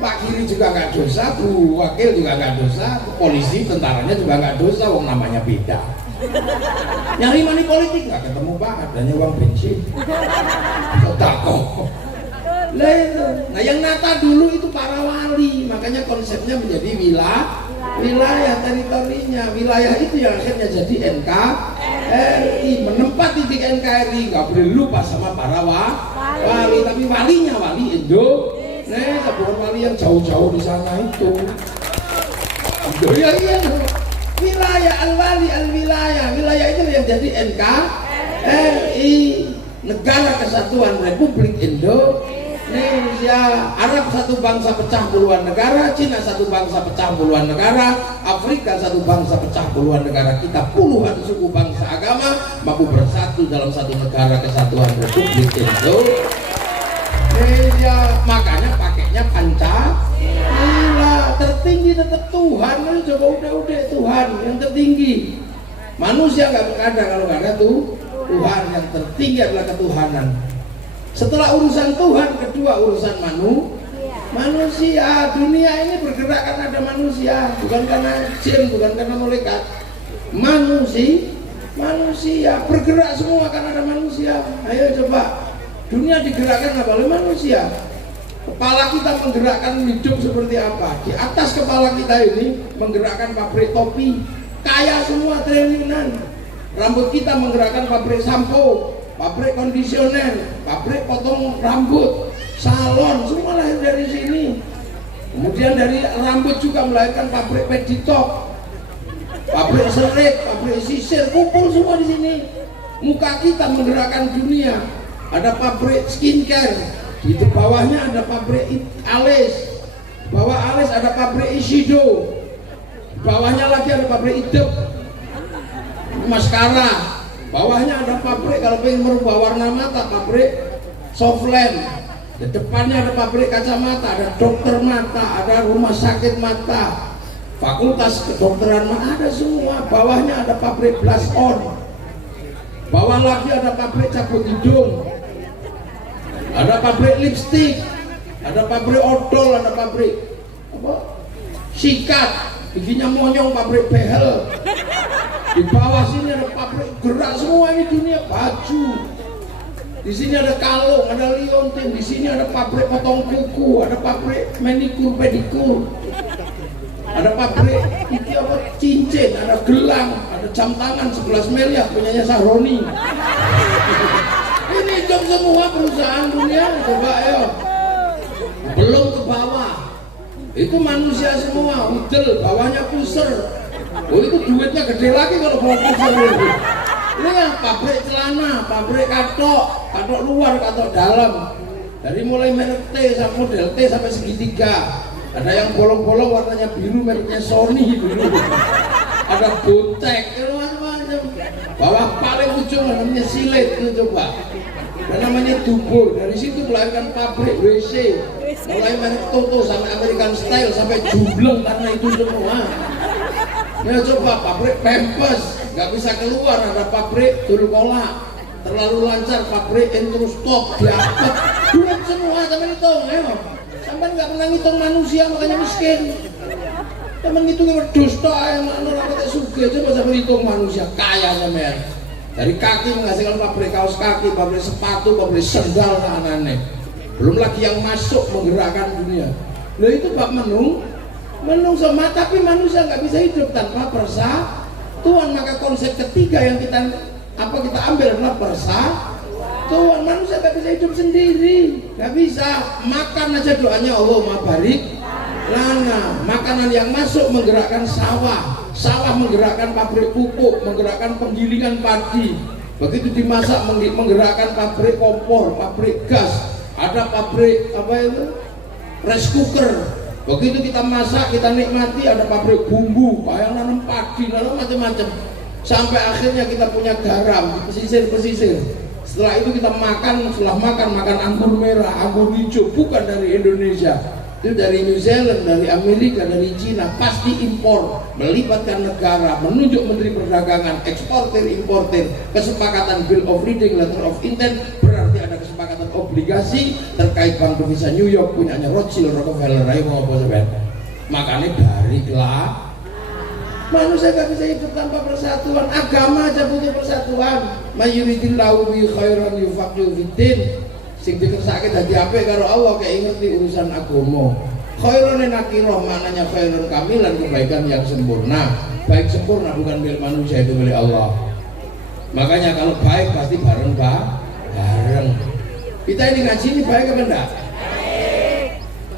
Pak Kiri juga nggak dosa, Bu Wakil juga nggak dosa, polisi tentaranya juga nggak dosa, wong namanya beda. Nyari money politik nggak ketemu Pak, adanya uang bensin. Kok lah itu. Nah yang nata dulu itu para wali, makanya konsepnya menjadi wilayah teritorinya. Wilayah itu yang akhirnya jadi NKRI, menempati titik NKRI. Nggak boleh lupa sama para wali, tapi walinya wali Indonesia, bukan wali yang jauh-jauh di sana itu. Iya. Wilayah wilayah itu yang jadi NKRI, Negara Kesatuan Republik Indonesia. Arab satu bangsa pecah puluhan negara, Cina satu bangsa pecah puluhan negara, Afrika satu bangsa pecah puluhan negara. Kita puluhan suku bangsa agama mampu bersatu dalam satu negara kesatuan Republik Indonesia. Makanya pakainya Pancasila. Tertinggi tetap Tuhan. Coba udah Tuhan yang tertinggi. Manusia nggak ada kalau nggak ada Tuhan. Yang tertinggi adalah ketuhanan. Setelah urusan Tuhan, kedua urusan manusia. Dunia ini bergerak karena ada manusia, bukan karena jin, bukan karena malaikat. Manusia bergerak semua karena ada manusia. Ayo coba, dunia digerakkan apa? Oleh manusia. Kepala kita menggerakkan hidup seperti apa? Di atas kepala kita ini menggerakkan pabrik topi, kaya semua triliunan. Rambut kita menggerakkan pabrik sampo, pabrik kondisioner, pabrik potong rambut, salon, semua lahir dari sini. Kemudian dari rambut juga melahirkan pabrik peditop, pabrik serit, pabrik sisir, kumpul semua di sini. Muka kita menggerakkan dunia. Ada pabrik skincare, di bawahnya ada pabrik alis, bawah alis ada pabrik Ishido, bawahnya lagi ada pabrik Idep, maskara. Bawahnya ada pabrik kalau pengen merubah warna mata, pabrik Softland. Di depannya ada pabrik kacamata, ada dokter mata, ada rumah sakit mata, fakultas kedokteran mata, ada semua. Bawahnya ada pabrik blush on. Bawah lagi ada pabrik cabut hidung, ada pabrik lipstick, ada pabrik odol, ada pabrik sikat, bikinnya monyong, pabrik behel. Di bawah sini ada pabrik gerak semua, ini dunia baju. Di sini ada kalung, ada liontin. Di sini ada pabrik potong kuku, ada pabrik manikur pedikur, ada pabrik cincin, ada gelang, ada jam tangan 11 miliar punyanya Sahroni. Ini hidup semua perusahaan dunia. Coba ayo, belum ke bawah itu manusia semua, udel, bawahnya pusar. Oh itu duitnya gede lagi kalau bawa pusar itu. Ini ya pabrik celana, pabrik katok luar, katok dalam. Dari mulai merek T sampai model T sampai segitiga. Ada yang bolong-bolong warnanya biru, mereknya Sony dulu. Ada botek, macam-macam. Bawah paling ujung namanya silet itu coba. Dan namanya dubur. Dari situ melahirkan pabrik WC. Mulai merek Toto sampai American Style sampai Jumbleng karena itu semua. Ya coba pabrik Pampers nggak bisa keluar, ada pabrik Dulcola. Terlalu lancar pabrik Entrustop diapet. Duit semua sampai hitung ya. Sampai nggak pernah ngitung manusia makanya miskin. Sampai ngitungnya wedus tok yang orang kata sugih, coba sampai hitung manusia kaya sampean. Dari kaki menghasilkan pabrik kaos kaki, pabrik sepatu, pabrik sendal, aneh-aneh. Belum lagi yang masuk menggerakkan dunia. Loh itu bab menung sama, tapi manusia nggak bisa hidup tanpa persatuan. Maka konsep ketiga yang kita ambil adalah persatuan. Manusia nggak bisa hidup sendiri, nggak bisa. Makan aja doanya Allahumma barik lana. Makanan yang masuk menggerakkan sawah menggerakkan pabrik pupuk, menggerakkan penggilingan padi. Begitu dimasak menggerakkan pabrik kompor, pabrik gas, ada pabrik rice cooker. Begitu kita masak, kita nikmati, ada pabrik bumbu, yang nanam padi, lalu macam-macam. Sampai akhirnya kita punya garam di pesisir. Setelah itu kita makan anggur merah, anggur hijau, bukan dari Indonesia. Itu dari New Zealand, dari Amerika, dari Cina, pasti impor, melibatkan negara, menunjuk Menteri Perdagangan, eksportir, importir, kesepakatan Bill of Rights, Letter of Intent, berarti ada kesepakatan obligasi terkait Bank Devisa New York punyanya Rothschild, Rockefeller, mau apa sebagainya. Makanya bariklah. Manusia gak bisa hidup tanpa persatuan. Agama aja butuh persatuan. Mayuridillahu bi khairan yufaqihu fiddin. Sing dikersake dadi apik karo Allah kayak ngerti urusan agama. Khairun nakirah maknanya khairun kamilan, kebaikan yang sempurna. Baik sempurna bukan milik manusia, itu milik Allah. Makanya kalau baik pasti bareng. Kita ini ngaji ini baik apa enggak? Baik.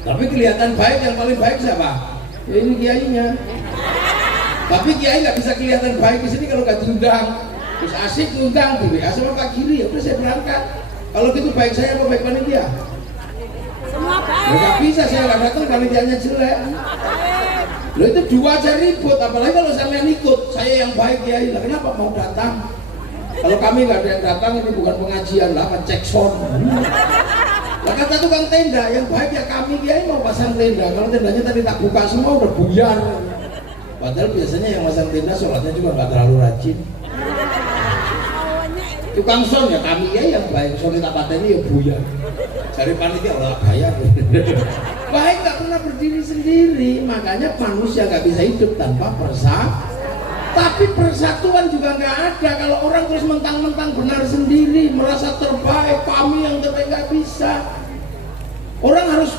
Tapi kelihatan baik, yang paling baik siapa? Ya ini kiainya. Tapi kiai nggak bisa kelihatan baik di sini kalau nggak diundang. Terus asik ngundang di WA sama Pak Giri, ya udah saya berangkat. Kalau gitu baik saya apa baik panitia? Semua baik. Nggak bisa, saya nggak datang panitianya jelek. Loh itu dua aja ribut, apalagi kalau sampean ikut, saya yang baik ya, kenapa mau datang? Kalau kami nggak ada yang datang, ini bukan pengajian lah, cek sound. Lah kata tukang tenda, yang baik ya kami kiai mau pasang tenda. Kalau tendanya tadi tak buka semua udah buyar. Padahal biasanya yang pasang tenda sholatnya juga nggak terlalu rajin. Tukang son ya kami ya yang baik, son tak pateni ya buyar. Cari panitia lah bayar. Baik nggak pernah berdiri sendiri, makanya manusia nggak bisa hidup tanpa persatuan. Tapi persatuan juga nggak ada kalau orang terus mentang-mentang benar sendiri, merasa terbaik, kami yang terbaik, nggak bisa. Orang harus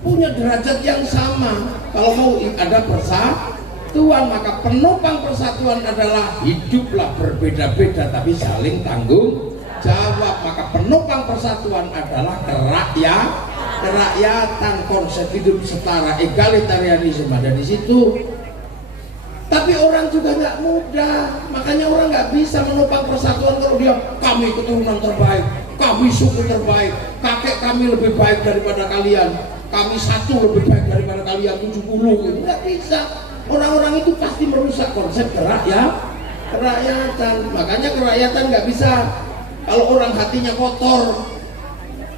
punya derajat yang sama. Kalau mau ada persatuan, maka penopang persatuan adalah hiduplah berbeda-beda tapi saling tanggung jawab. Maka penopang persatuan adalah kerakyatan, konsep hidup setara, egalitarianisme ada di situ. Tapi orang juga nggak mudah, makanya orang nggak bisa menopang persatuan kalau dia kami keturunan terbaik, kami suku terbaik, kakek kami lebih baik daripada kalian, kami satu lebih baik daripada kalian 70 gitu. Nggak bisa. Orang-orang itu pasti merusak konsep kerakyatan. Makanya kerakyatan nggak bisa kalau orang hatinya kotor.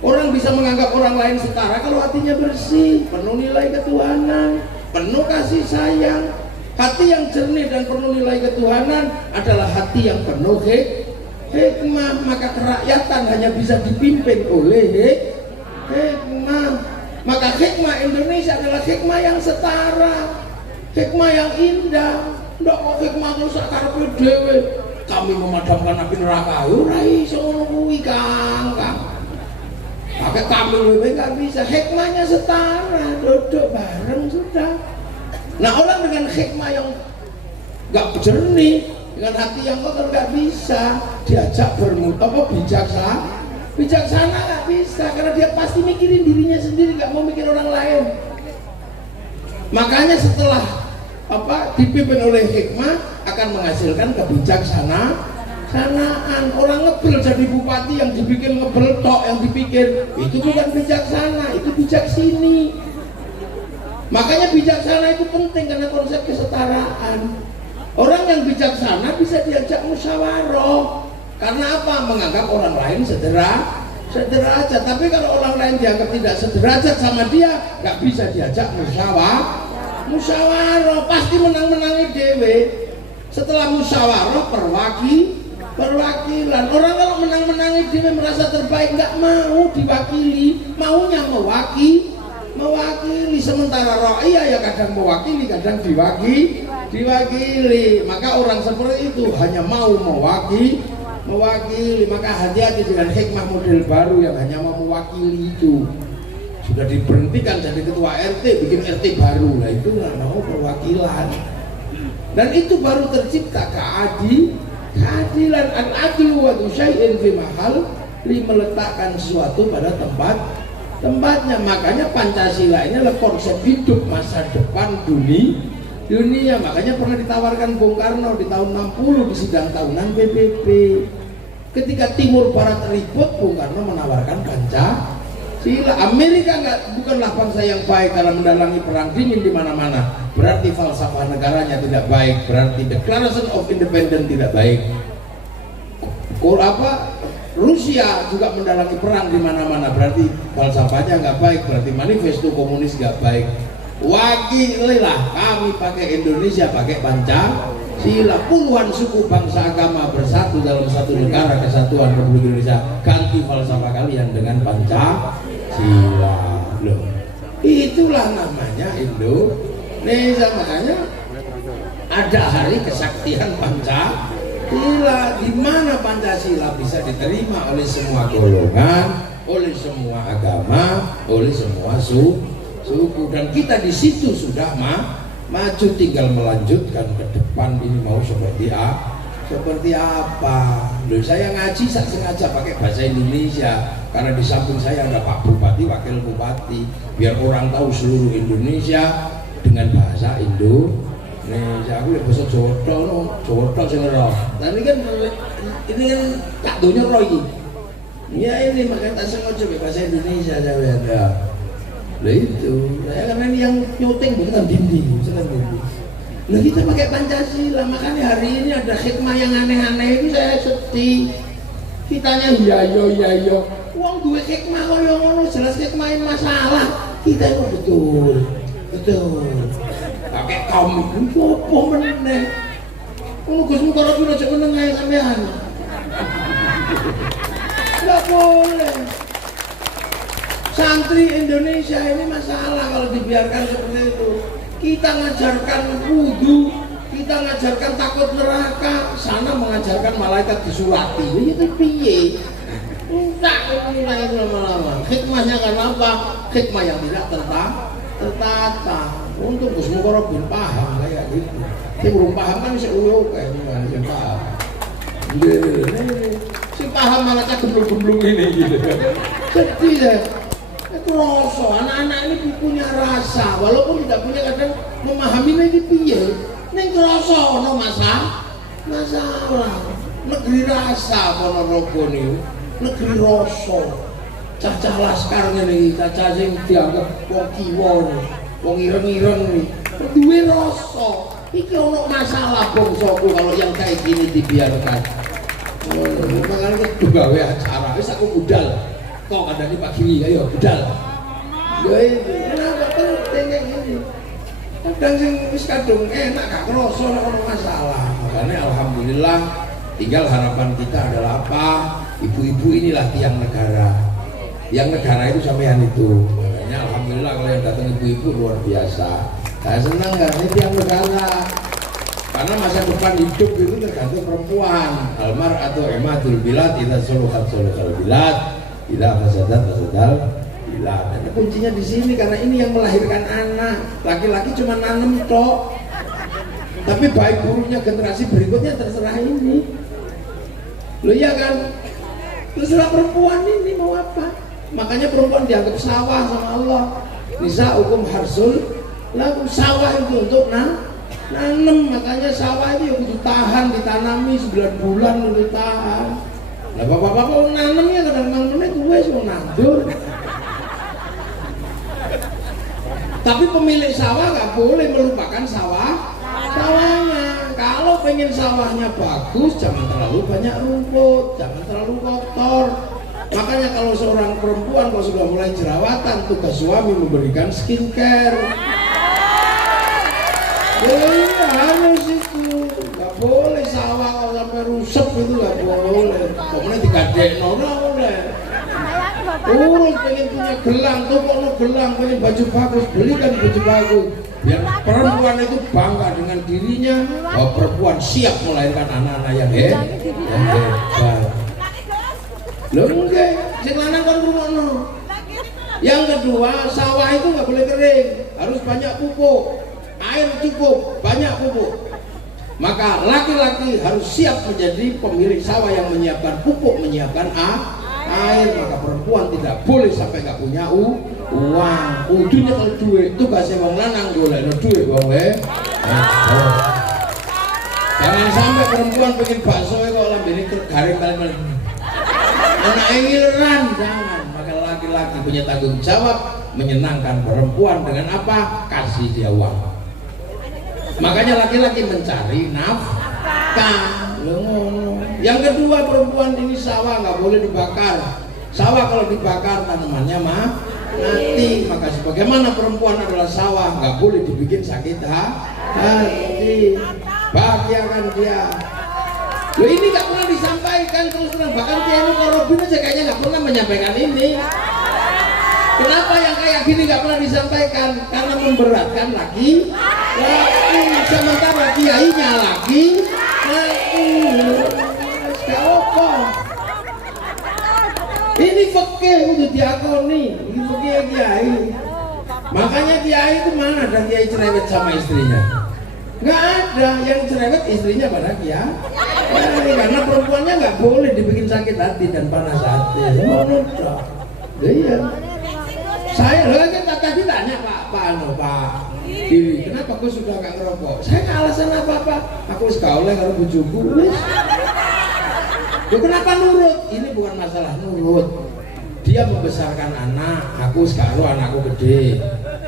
Orang bisa menganggap orang lain setara kalau hatinya bersih, penuh nilai ketuhanan, penuh kasih sayang. Hati yang jernih dan penuh nilai ketuhanan adalah hati yang penuh hikmah. Maka kerakyatan hanya bisa dipimpin oleh hikmah. Maka hikmah Indonesia adalah hikmah yang setara, hikmah yang indah. Ndak kok hikmah terus karepe dhewe. Kami memadamkan api neraka. Ora iso ngono kuwi, Kang. Pakai kami lebih nggak bisa. Hikmahnya setara, duduk bareng sudah. Nah orang dengan hikmah yang nggak jernih, dengan hati yang kotor nggak bisa diajak bijaksana nggak bisa, karena dia pasti mikirin dirinya sendiri, nggak mau mikir orang lain. Makanya setelah dipimpin oleh hikmah akan menghasilkan kebijaksanaan. Orang ngebel jadi bupati yang dibikin ngebel tok, yang dipikir itu bukan bijaksana, itu bijaksini. Makanya bijaksana itu penting karena konsep kesetaraan. Orang yang bijaksana bisa diajak musyawarah. Karena apa? Menganggap orang lain sederajat. Tapi kalau orang lain dianggap tidak sederajat sama dia, nggak bisa diajak musyawarah. Pasti menang-menangi dewe. Setelah musyawarah perwakilan. Orang kalau menang-menangi dewe merasa terbaik, nggak mau diwakili, maunya mewakili. Sementara rakyat ya kadang mewakili, kadang diwakili. Maka orang seperti itu hanya mau mewakili mewakili. Maka hati-hati dengan hikmah model baru yang hanya mau mewakili itu. Sudah diberhentikan jadi ketua RT, bikin RT baru, lah itu nggak mau perwakilan. Dan itu baru tercipta keadilan, al-adlu wa syai'in fi mahal, meletakkan sesuatu pada tempatnya. Makanya Pancasila ini adalah konsep hidup masa depan dunia. Makanya pernah ditawarkan Bung Karno di tahun 60 di sidang tahunan PBB. Ketika Timur Barat ribut, Bung Karno menawarkan Pancasila. Amerika bukanlah bangsa yang baik karena mendalangi perang dingin di mana-mana. Berarti falsafah negaranya tidak baik. Berarti Declaration of Independence tidak baik. Rusia juga mendalangi perang di mana-mana. Berarti falsafahnya nggak baik. Berarti manifesto komunis nggak baik. Wakililah kami pakai Indonesia, pakai Pancasila. Puluhan suku bangsa agama bersatu dalam satu negara kesatuan Republik Indonesia. Ganti falsafah kalian dengan Pancasila. Loh, itulah namanya Indonesia. Makanya ada hari kesaktian Pancasila, di mana Pancasila bisa diterima oleh semua golongan, oleh semua agama, oleh semua suku, dan kita di situ sudah maju, tinggal melanjutkan ke depan. Ini mau seperti apa? Loh, saya ngaji sengaja pakai bahasa Indonesia karena di samping saya ada Pak Bupati, Wakil Bupati, biar orang tahu seluruh Indonesia dengan bahasa Indonesia. Aku ya bahasa Jawa tok sing ora. Tapi kan ini kan tak donya ro iki. Ya ini makanya tak sengaja pakai bahasa Indonesia saya ya. Lah itu, saya karena ini yang nyuting bukan dinding. Nah kita pakai Pancasila, makanya hari ini ada hikmah yang aneh-aneh itu saya sedih. Kitanya iya yo, uang duwe hikmah kaya ngono, jelas hikmahin masalah. Kita itu betul. Pakai kaum itu apa meneh? Ngono Gus Mukarrab aja meneng ae sampean. Enggak boleh. Santri Indonesia ini masalah kalau dibiarkan seperti itu. Kita ngajarkan wudu, kita ngajarkan takut neraka, sana mengajarkan malaikat disulati. Itu piye? Enggak, mulai lama-lama. Hikmahnya kan apa? Hikmah yang tidak tertata. Untuk Gus Mukarrab bin paham kayak gitu. Dia belum paham kan bisa uyo kayak gimana sih paham. Si paham malah gemblung-gemblung ini gitu. Sedih ya. Kroso, anak-anak ini punya rasa, walaupun tidak punya kadang memahami ini piye. Ning kroso ono masalah. Negeri rasa Ponorogo niku, negeri rasa. Cacah laskar ngene iki, cacah sing dianggap wong kiwa, wong ireng-ireng iki. Duwe rasa. Iki ono masalah bangsaku kalau yang kayak gini dibiarkan. Makanya kita gawe acara, wis aku budal. Kok ada di Pak Giri, ayo budal. Kenapa penting kayak gini? Kadang sing wis kadung enak gak kroso ono masalah. Makanya alhamdulillah, tinggal harapan kita adalah apa? Ibu-ibu inilah tiang negara. Yang negara itu sampean itu. Makanya alhamdulillah kalau yang datang ibu-ibu luar biasa. Saya senang karena ini tiang negara. Karena masa depan hidup itu tergantung perempuan. Almar atau ematul bilad, idza suluhat sulhal bilad. Tidak fasadat bila. Dan kuncinya di sini karena ini yang melahirkan anak. Laki-laki cuma nanem tok. Tapi baik buruknya generasi berikutnya terserah ini. Loh iya kan? Terserah perempuan ini mau apa? Makanya perempuan dianggap sawah sama Allah. Nisa hukum harsul. Lalu sawah itu untuk nanem. Makanya sawah itu yang tahan ditanami 9 bulan untuk tahan. Nah bapak-bapak nanemnya kadang-kadang meneh gue suruh nandur. Tapi pemilik sawah nggak boleh melupakan sawahnya. Kalau pengen sawahnya bagus, jangan terlalu banyak rumput, jangan terlalu kotor. Makanya kalau seorang perempuan kalau sudah mulai jerawatan, tugas suami memberikan skincare. Iya harus itu. Gak boleh sawah kalau sampai rusak itu gak boleh. Kemudian digadek ora boleh. urus pengen punya gelang, toko gelang, pengen baju bagus, belikan baju bagus. Biar perempuan itu bangga dengan dirinya, bahwa perempuan siap melahirkan anak-anak yang hebat. Loh enggak, sing lanang kan rumono. Yang kedua, sawah itu nggak boleh kering, harus banyak pupuk, air cukup, banyak pupuk. Maka laki-laki harus siap menjadi pemilik sawah yang menyiapkan pupuk, menyiapkan air. Maka perempuan tidak boleh sampai nggak punya uang. Udunya kalau duit itu kasih wong lanang golekno duit wong jangan sampai perempuan bikin bakso kok lambene garing kali anak ngileran, jangan. Maka laki-laki punya tanggung jawab menyenangkan perempuan dengan apa? Kasih dia uang. Makanya laki-laki mencari nafkah. Yang kedua, perempuan ini sawah nggak boleh dibakar. Sawah kalau dibakar tanamannya mati. Maka sebagaimana perempuan adalah sawah, nggak boleh dibikin sakit hati. Bahagiakan dia. Loh ini nggak pernah disampaikan terus terang. Bahkan Kiai Mukarrabin aja kayaknya nggak pernah menyampaikan ini. Kenapa yang kayak gini nggak pernah disampaikan? Karena memberatkan laki. Sementara kiainya laki. Apa? Ini fikih untuk diakoni. Ini fikih kiai. Makanya kiai itu mana ada kiai cerewet sama istrinya? Nggak ada, yang cerewet istrinya pada kiai. Karena perempuannya nggak boleh dibikin sakit hati dan panas hati. Iya. Saya lagi tadi tanya Pak Diri, kenapa kau sudah nggak ngerokok? Saya nggak alasan apa-apa. Aku sekolah kalau bujuku. Kenapa nurut? Ini bukan masalah nurut. Dia membesarkan anak, aku sekarang anakku gede.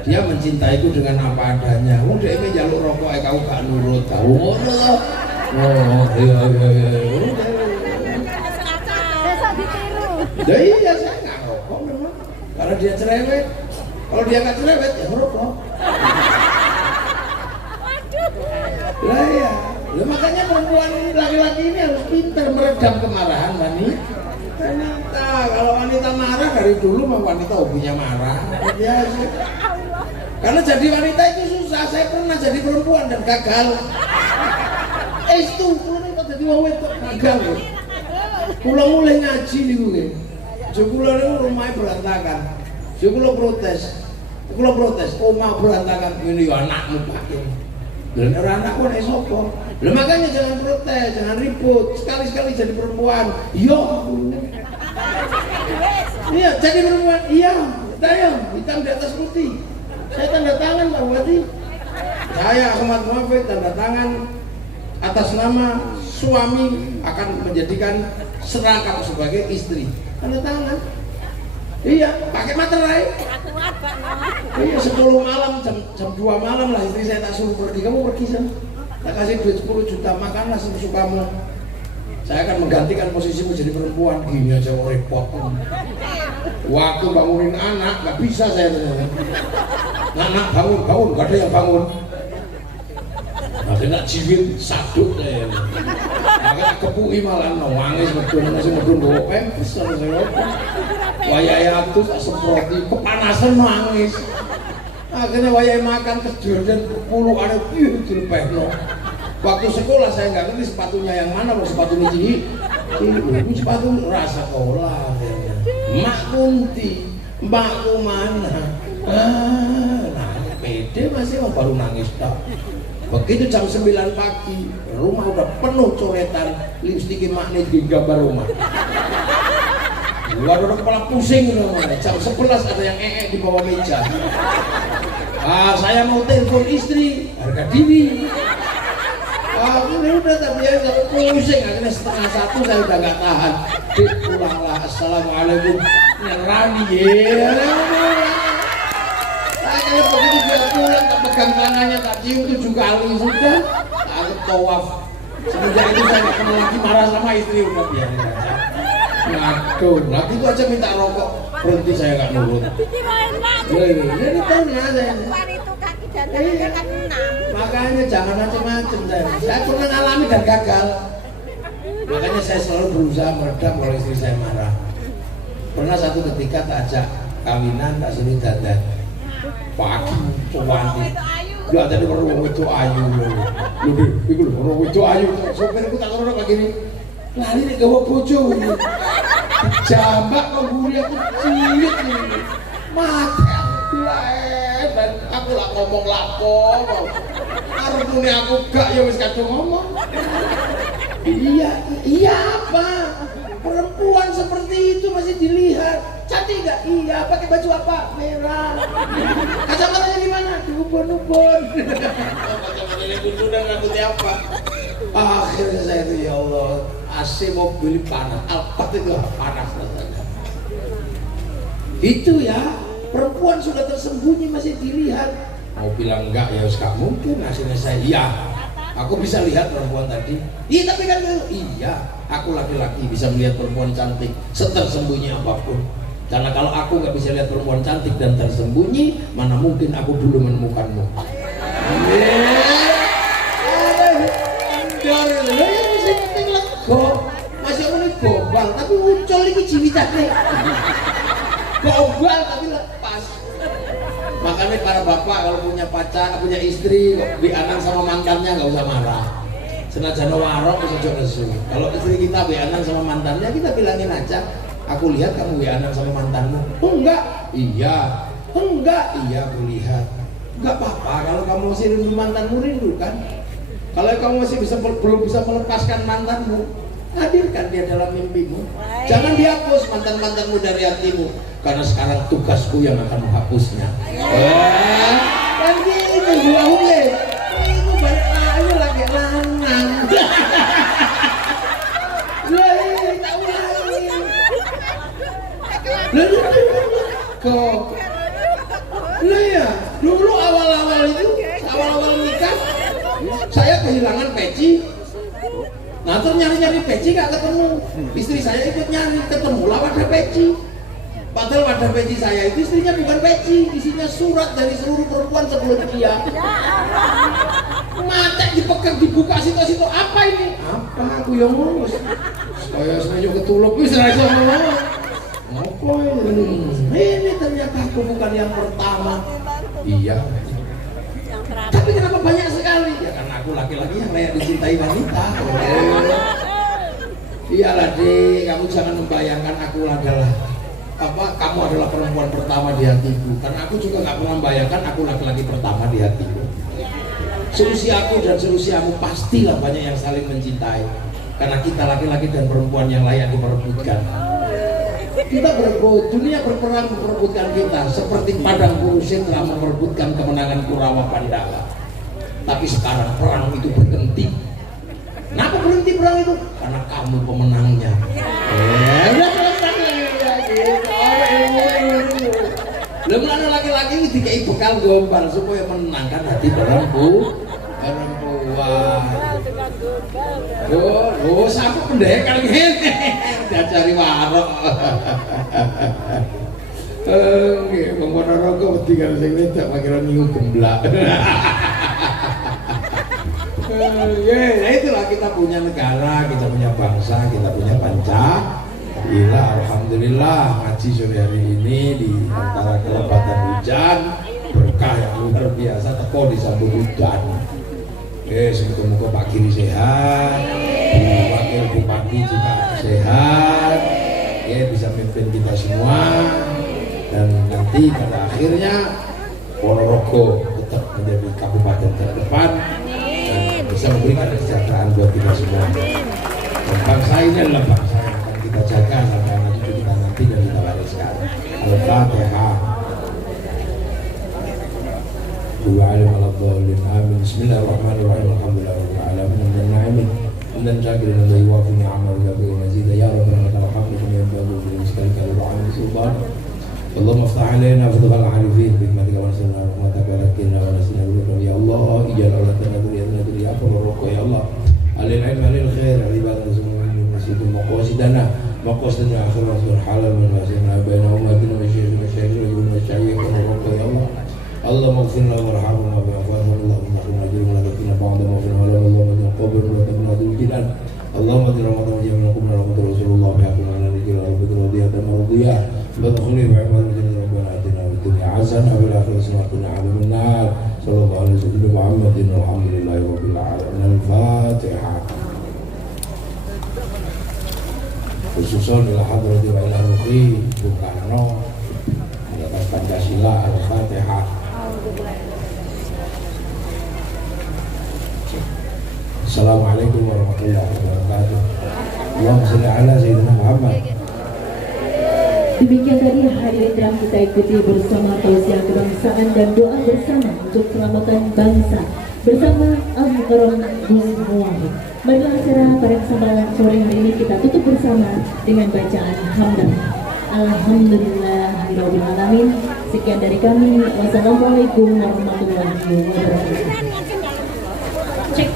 Dia mencintaiku dengan apa adanya. Udah ini jalur rokok, kau gak nurut, kau nurut. Oh iya. Ya iya, saya nggak rokok memang. Kalau dia cerewet, kalau dia nggak cerewet ya ngerokok. Lah ya, makanya perempuan laki-laki ini harus pintar meredam kemarahan wanita. Kalau wanita marah dari dulu mah wanita hobinya marah. Biasa. Karena jadi wanita itu susah. Saya pernah jadi perempuan dan gagal. Itu pulau kok jadi wong wedok gagal. Pulau mulai ngaji niku nggih. Jogula niku rumahnya berantakan. Jogula protes. Omah berantakan ngene ya anakmu pakai. Dan orang anak pun sapa. Lah makanya jangan protes, jangan ribut. Sekali-sekali jadi perempuan. Iya, jadi perempuan. Iya, hitam di atas putih. Saya tanda tangan Pak Bupati. Saya Ahmad Muhafiq tanda tangan atas nama suami akan menjadikan serangkap sebagai istri. Tanda tangan. Iya, pakai materai. Iya, 10 malam, jam 2 malam lah istri saya tak suruh pergi. Kamu pergi sana. Tak kasih duit 10 juta, makanlah sesukamu. Saya akan menggantikan posisimu jadi perempuan. Gini aja repot. Waktu bangunin anak, gak bisa saya. Anak bangun, gak ada yang bangun. Makanya jiwit saduk saya. Makanya kepui malah nangis medun bawa pempes sama saya. Wayai atus semproti kepanasan nangis. Akhirnya wayai makan kedur dan puluh ada dilpehno. Waktu sekolah saya nggak ngerti sepatunya yang mana, mau sepatu ini sepatu rasa sekolah. Mak Kunti, mbakku mana? Pede masih baru nangis tak. Begitu jam 9 pagi, rumah udah penuh coretan, lipstik maknya di gambar rumah. Luar udah kepala pusing namanya. Jam 11 ada yang di bawah meja. Saya mau telepon istri, harga diri. Ini udah tapi ya pusing. Akhirnya 1:30 saya udah nggak tahan. Pulanglah, assalamualaikum. Nyerani ya. Saya begitu dia pulang, tak pegang tangannya, tak cium 7 kali sudah. Aku tawaf. Semenjak itu saya nggak pernah lagi marah sama istri, udah biarin aja. Ngaduh, lagi itu aja minta rokok, berhenti saya nggak nurut. Jadi pernah saya. Makanya jangan macam-macam saya pernah ngalami dan gagal. Makanya saya selalu berusaha meredam kalau istri saya marah. Pernah satu ketika tak ajak kawinan, tak suruh dandan pagi, cuanti gak ada orang itu ayu lho, itu lho, orang itu ayu sopirku tak orang kayak gini lari nih gawa bojo jambak kok guri aku cilik ini mati dan aku lah ngomong lapo arepune aku gak ya wis kadung ngomong iya apa perempuan seperti itu masih dilihat cantik gak? Iya. Pakai baju apa? Merah. Kacamatanya di mana? Di ubon-ubon. Kacamatanya di sudah ngerti apa? Akhirnya saya itu ya Allah AC mobil panas, Alphard itu panas rasanya. Itu ya perempuan sudah tersembunyi masih dilihat. Mau bilang enggak ya harus gak mungkin. Hasilnya saya iya. Aku bisa lihat perempuan tadi. Iya tapi kan iya. Aku laki-laki bisa melihat perempuan cantik setersembunyi apapun. Karena kalau aku nggak bisa lihat perempuan cantik dan tersembunyi, mana mungkin aku dulu menemukanmu. Masih aku nih gombal, tapi muncul ini jiwitannya. Gombal tapi lepas. Makanya para bapak kalau punya pacar, punya istri, bianan sama mantannya nggak usah marah. Senajan warok bisa nesu. Kalau istri kita bianan sama mantannya, kita bilangin aja. Aku lihat kamu bianan sama mantanmu. Oh enggak, iya. Enggak, iya aku lihat. Enggak apa-apa kalau kamu masih rindu mantanmu, rindu kan. Kalau kamu masih belum bisa melepaskan mantanmu, hadirkan dia dalam mimpimu. Jangan dihapus mantan-mantanmu dari hatimu, karena sekarang tugasku yang akan menghapusnya. Kan gitu gua hule. Itu banyak aja lagi lanang. Ya, dulu awal-awal nikah, saya kehilangan peci. Nah terus nyari-nyari peci gak ketemu. Istri saya ikut nyari, ketemu lah wadah peci. Padahal wadah peci saya itu istrinya bukan peci, isinya surat dari seluruh perempuan sebelum dia. Mata dipegang, dibuka situ-situ, apa ini? Apa aku yang ngurus? Saya semuanya ketuluk, bisa aja ngomong. Apa ini ternyata aku bukan yang pertama. Iya. Tapi kenapa banyak sekali? Ya karena aku laki-laki yang layak dicintai wanita. Iyalah deh, kamu jangan membayangkan aku adalah kamu adalah perempuan pertama di hatiku. Karena aku juga nggak pernah membayangkan aku laki-laki pertama di hatiku. Seusiaku dan seusiamu pastilah banyak yang saling mencintai. Karena kita laki-laki dan perempuan yang layak diperebutkan. Kita berebut, dunia berperang memperebutkan kita seperti padang Kurusin telah memperebutkan kemenangan Kurawa Pandava. Tapi sekarang perang itu berhenti. Kenapa berhenti perang itu? Karena kamu pemenangnya. Lalu laki-laki ini dikai bekal gombal supaya menenangkan hati perempuan. Oh, siapa pendekar ini? Dia cari warok. Bang Ponorogo mesti kalau saya ini tak pakai nyung gemblak. Ya itulah kita punya negara, kita punya bangsa, kita punya Pancasila. Alhamdulillah ngaji sore hari ini di antara kelebatan hujan berkah yang luar biasa teko disambut hujan. Semoga Pak Kiri sehat, Wakil Bupati juga sehat, bisa memimpin kita semua, dan nanti pada akhirnya Ponorogo tetap menjadi kabupaten terdepan dan bisa memberikan kesejahteraan buat kita semua. Dan bangsa ini adalah bangsa yang akan kita jaga sampai anak cucu kita nanti dan kita wariskan. Al-Fatihah. Amin. Bismillahirrahmanirrahim. Alhamdulillahirabbil alamin. Hamdan hamdan syakiran wa yuwafi ni'amahu wa yaghfiru mazida ya rabbana lakal hamdu kama yanbaghi li rizqika al-'azimi sultan. Allahumma iftah 'alaina fatahal 'arifin bi hikmatika wa nasurna rahmataka wa lakina wa nasina ya Allah ijal auladana dzurriyyatana dzurriyyatan barokah ya Allah. Alil ilmi alil khair ibadana semua masjidul maqasidana maqasidana akhirat wal halal wa nasina baina ummatina wa syaykhin wa syaykhin wa barokah ya Allah. اللهم اغفر لنا وارحمنا وعافنا اللهم اغفر لنا ولكن بعد ما غفر لنا اللهم اجعل قبرنا وتبنا ذو الجلال اللهم اجعل رمضان جميعا قبل رمضان رسول الله بحق على ذكر ربك رضي الله الأنبياء وادخلي بعباد الجنة ربنا آتنا في الدنيا حسنة وفي الآخرة حسنة وقنا عذاب النار صلى الله عليه وسلم محمد والحمد لله رب العالمين. الفاتحة. Khususon ila hadrati wa ila ruhi Bung Karno di atas Pancasila. Al-Fatihah. Assalamualaikum warahmatullahi wabarakatuh. Allahumma sholli ala sayyidina Muhammad. Demikian tadi hadirin yang kita ikuti bersama tausiah kebangsaan dan doa bersama untuk keselamatan bangsa bersama Al-Mukarram Gus Muwahhid. Baiklah, acara pada kesempatan sore hari ini kita tutup bersama dengan bacaan hamdalah. Alhamdulillahirabbil alamin. Sekian dari kami. Wassalamualaikum warahmatullahi wabarakatuh. Cek.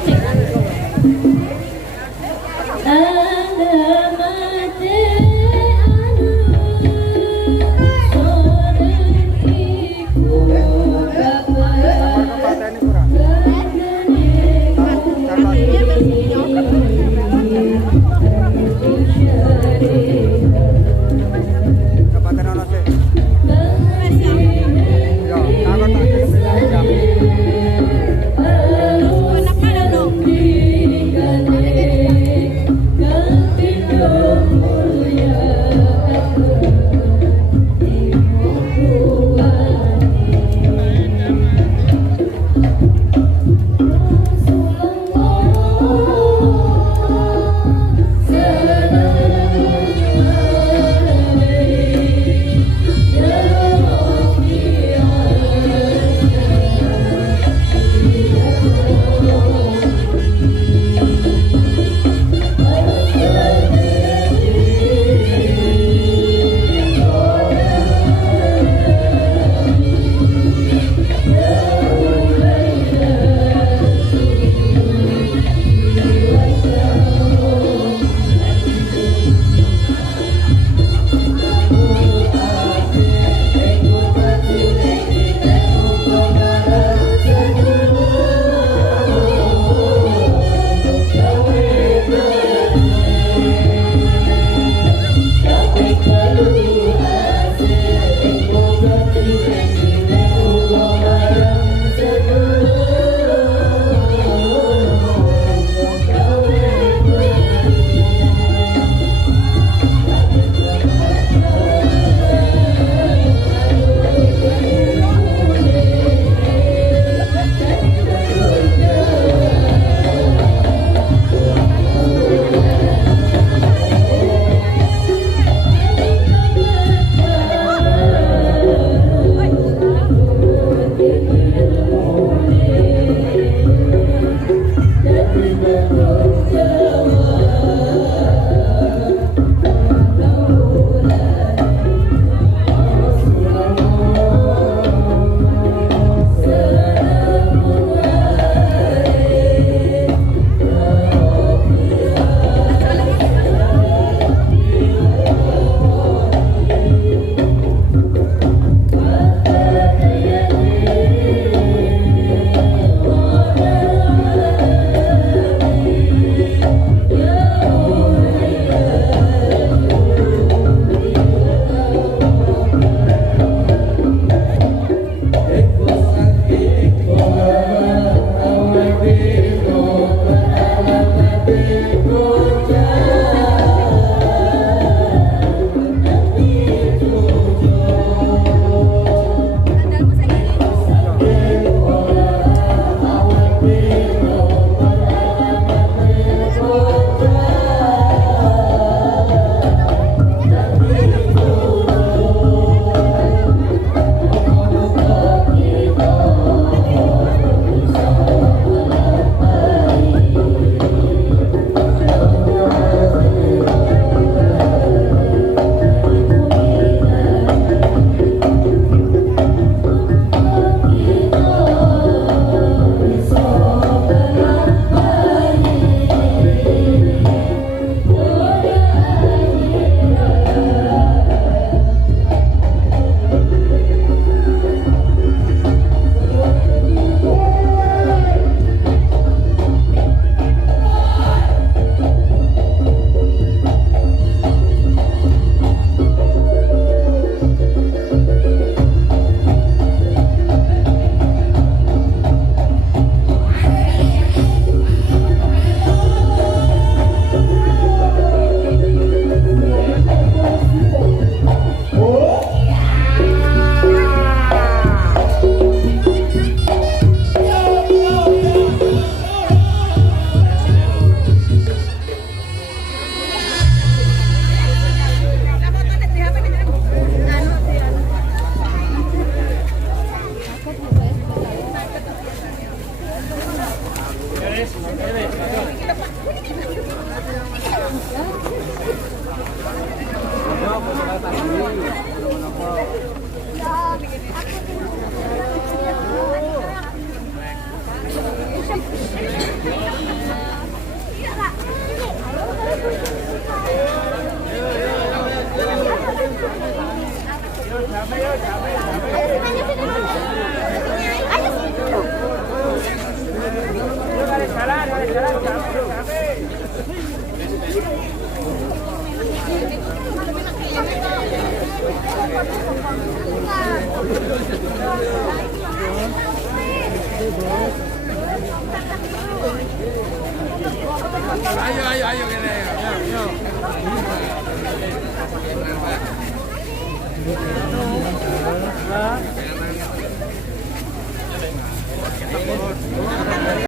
Ayo gini. Ayo.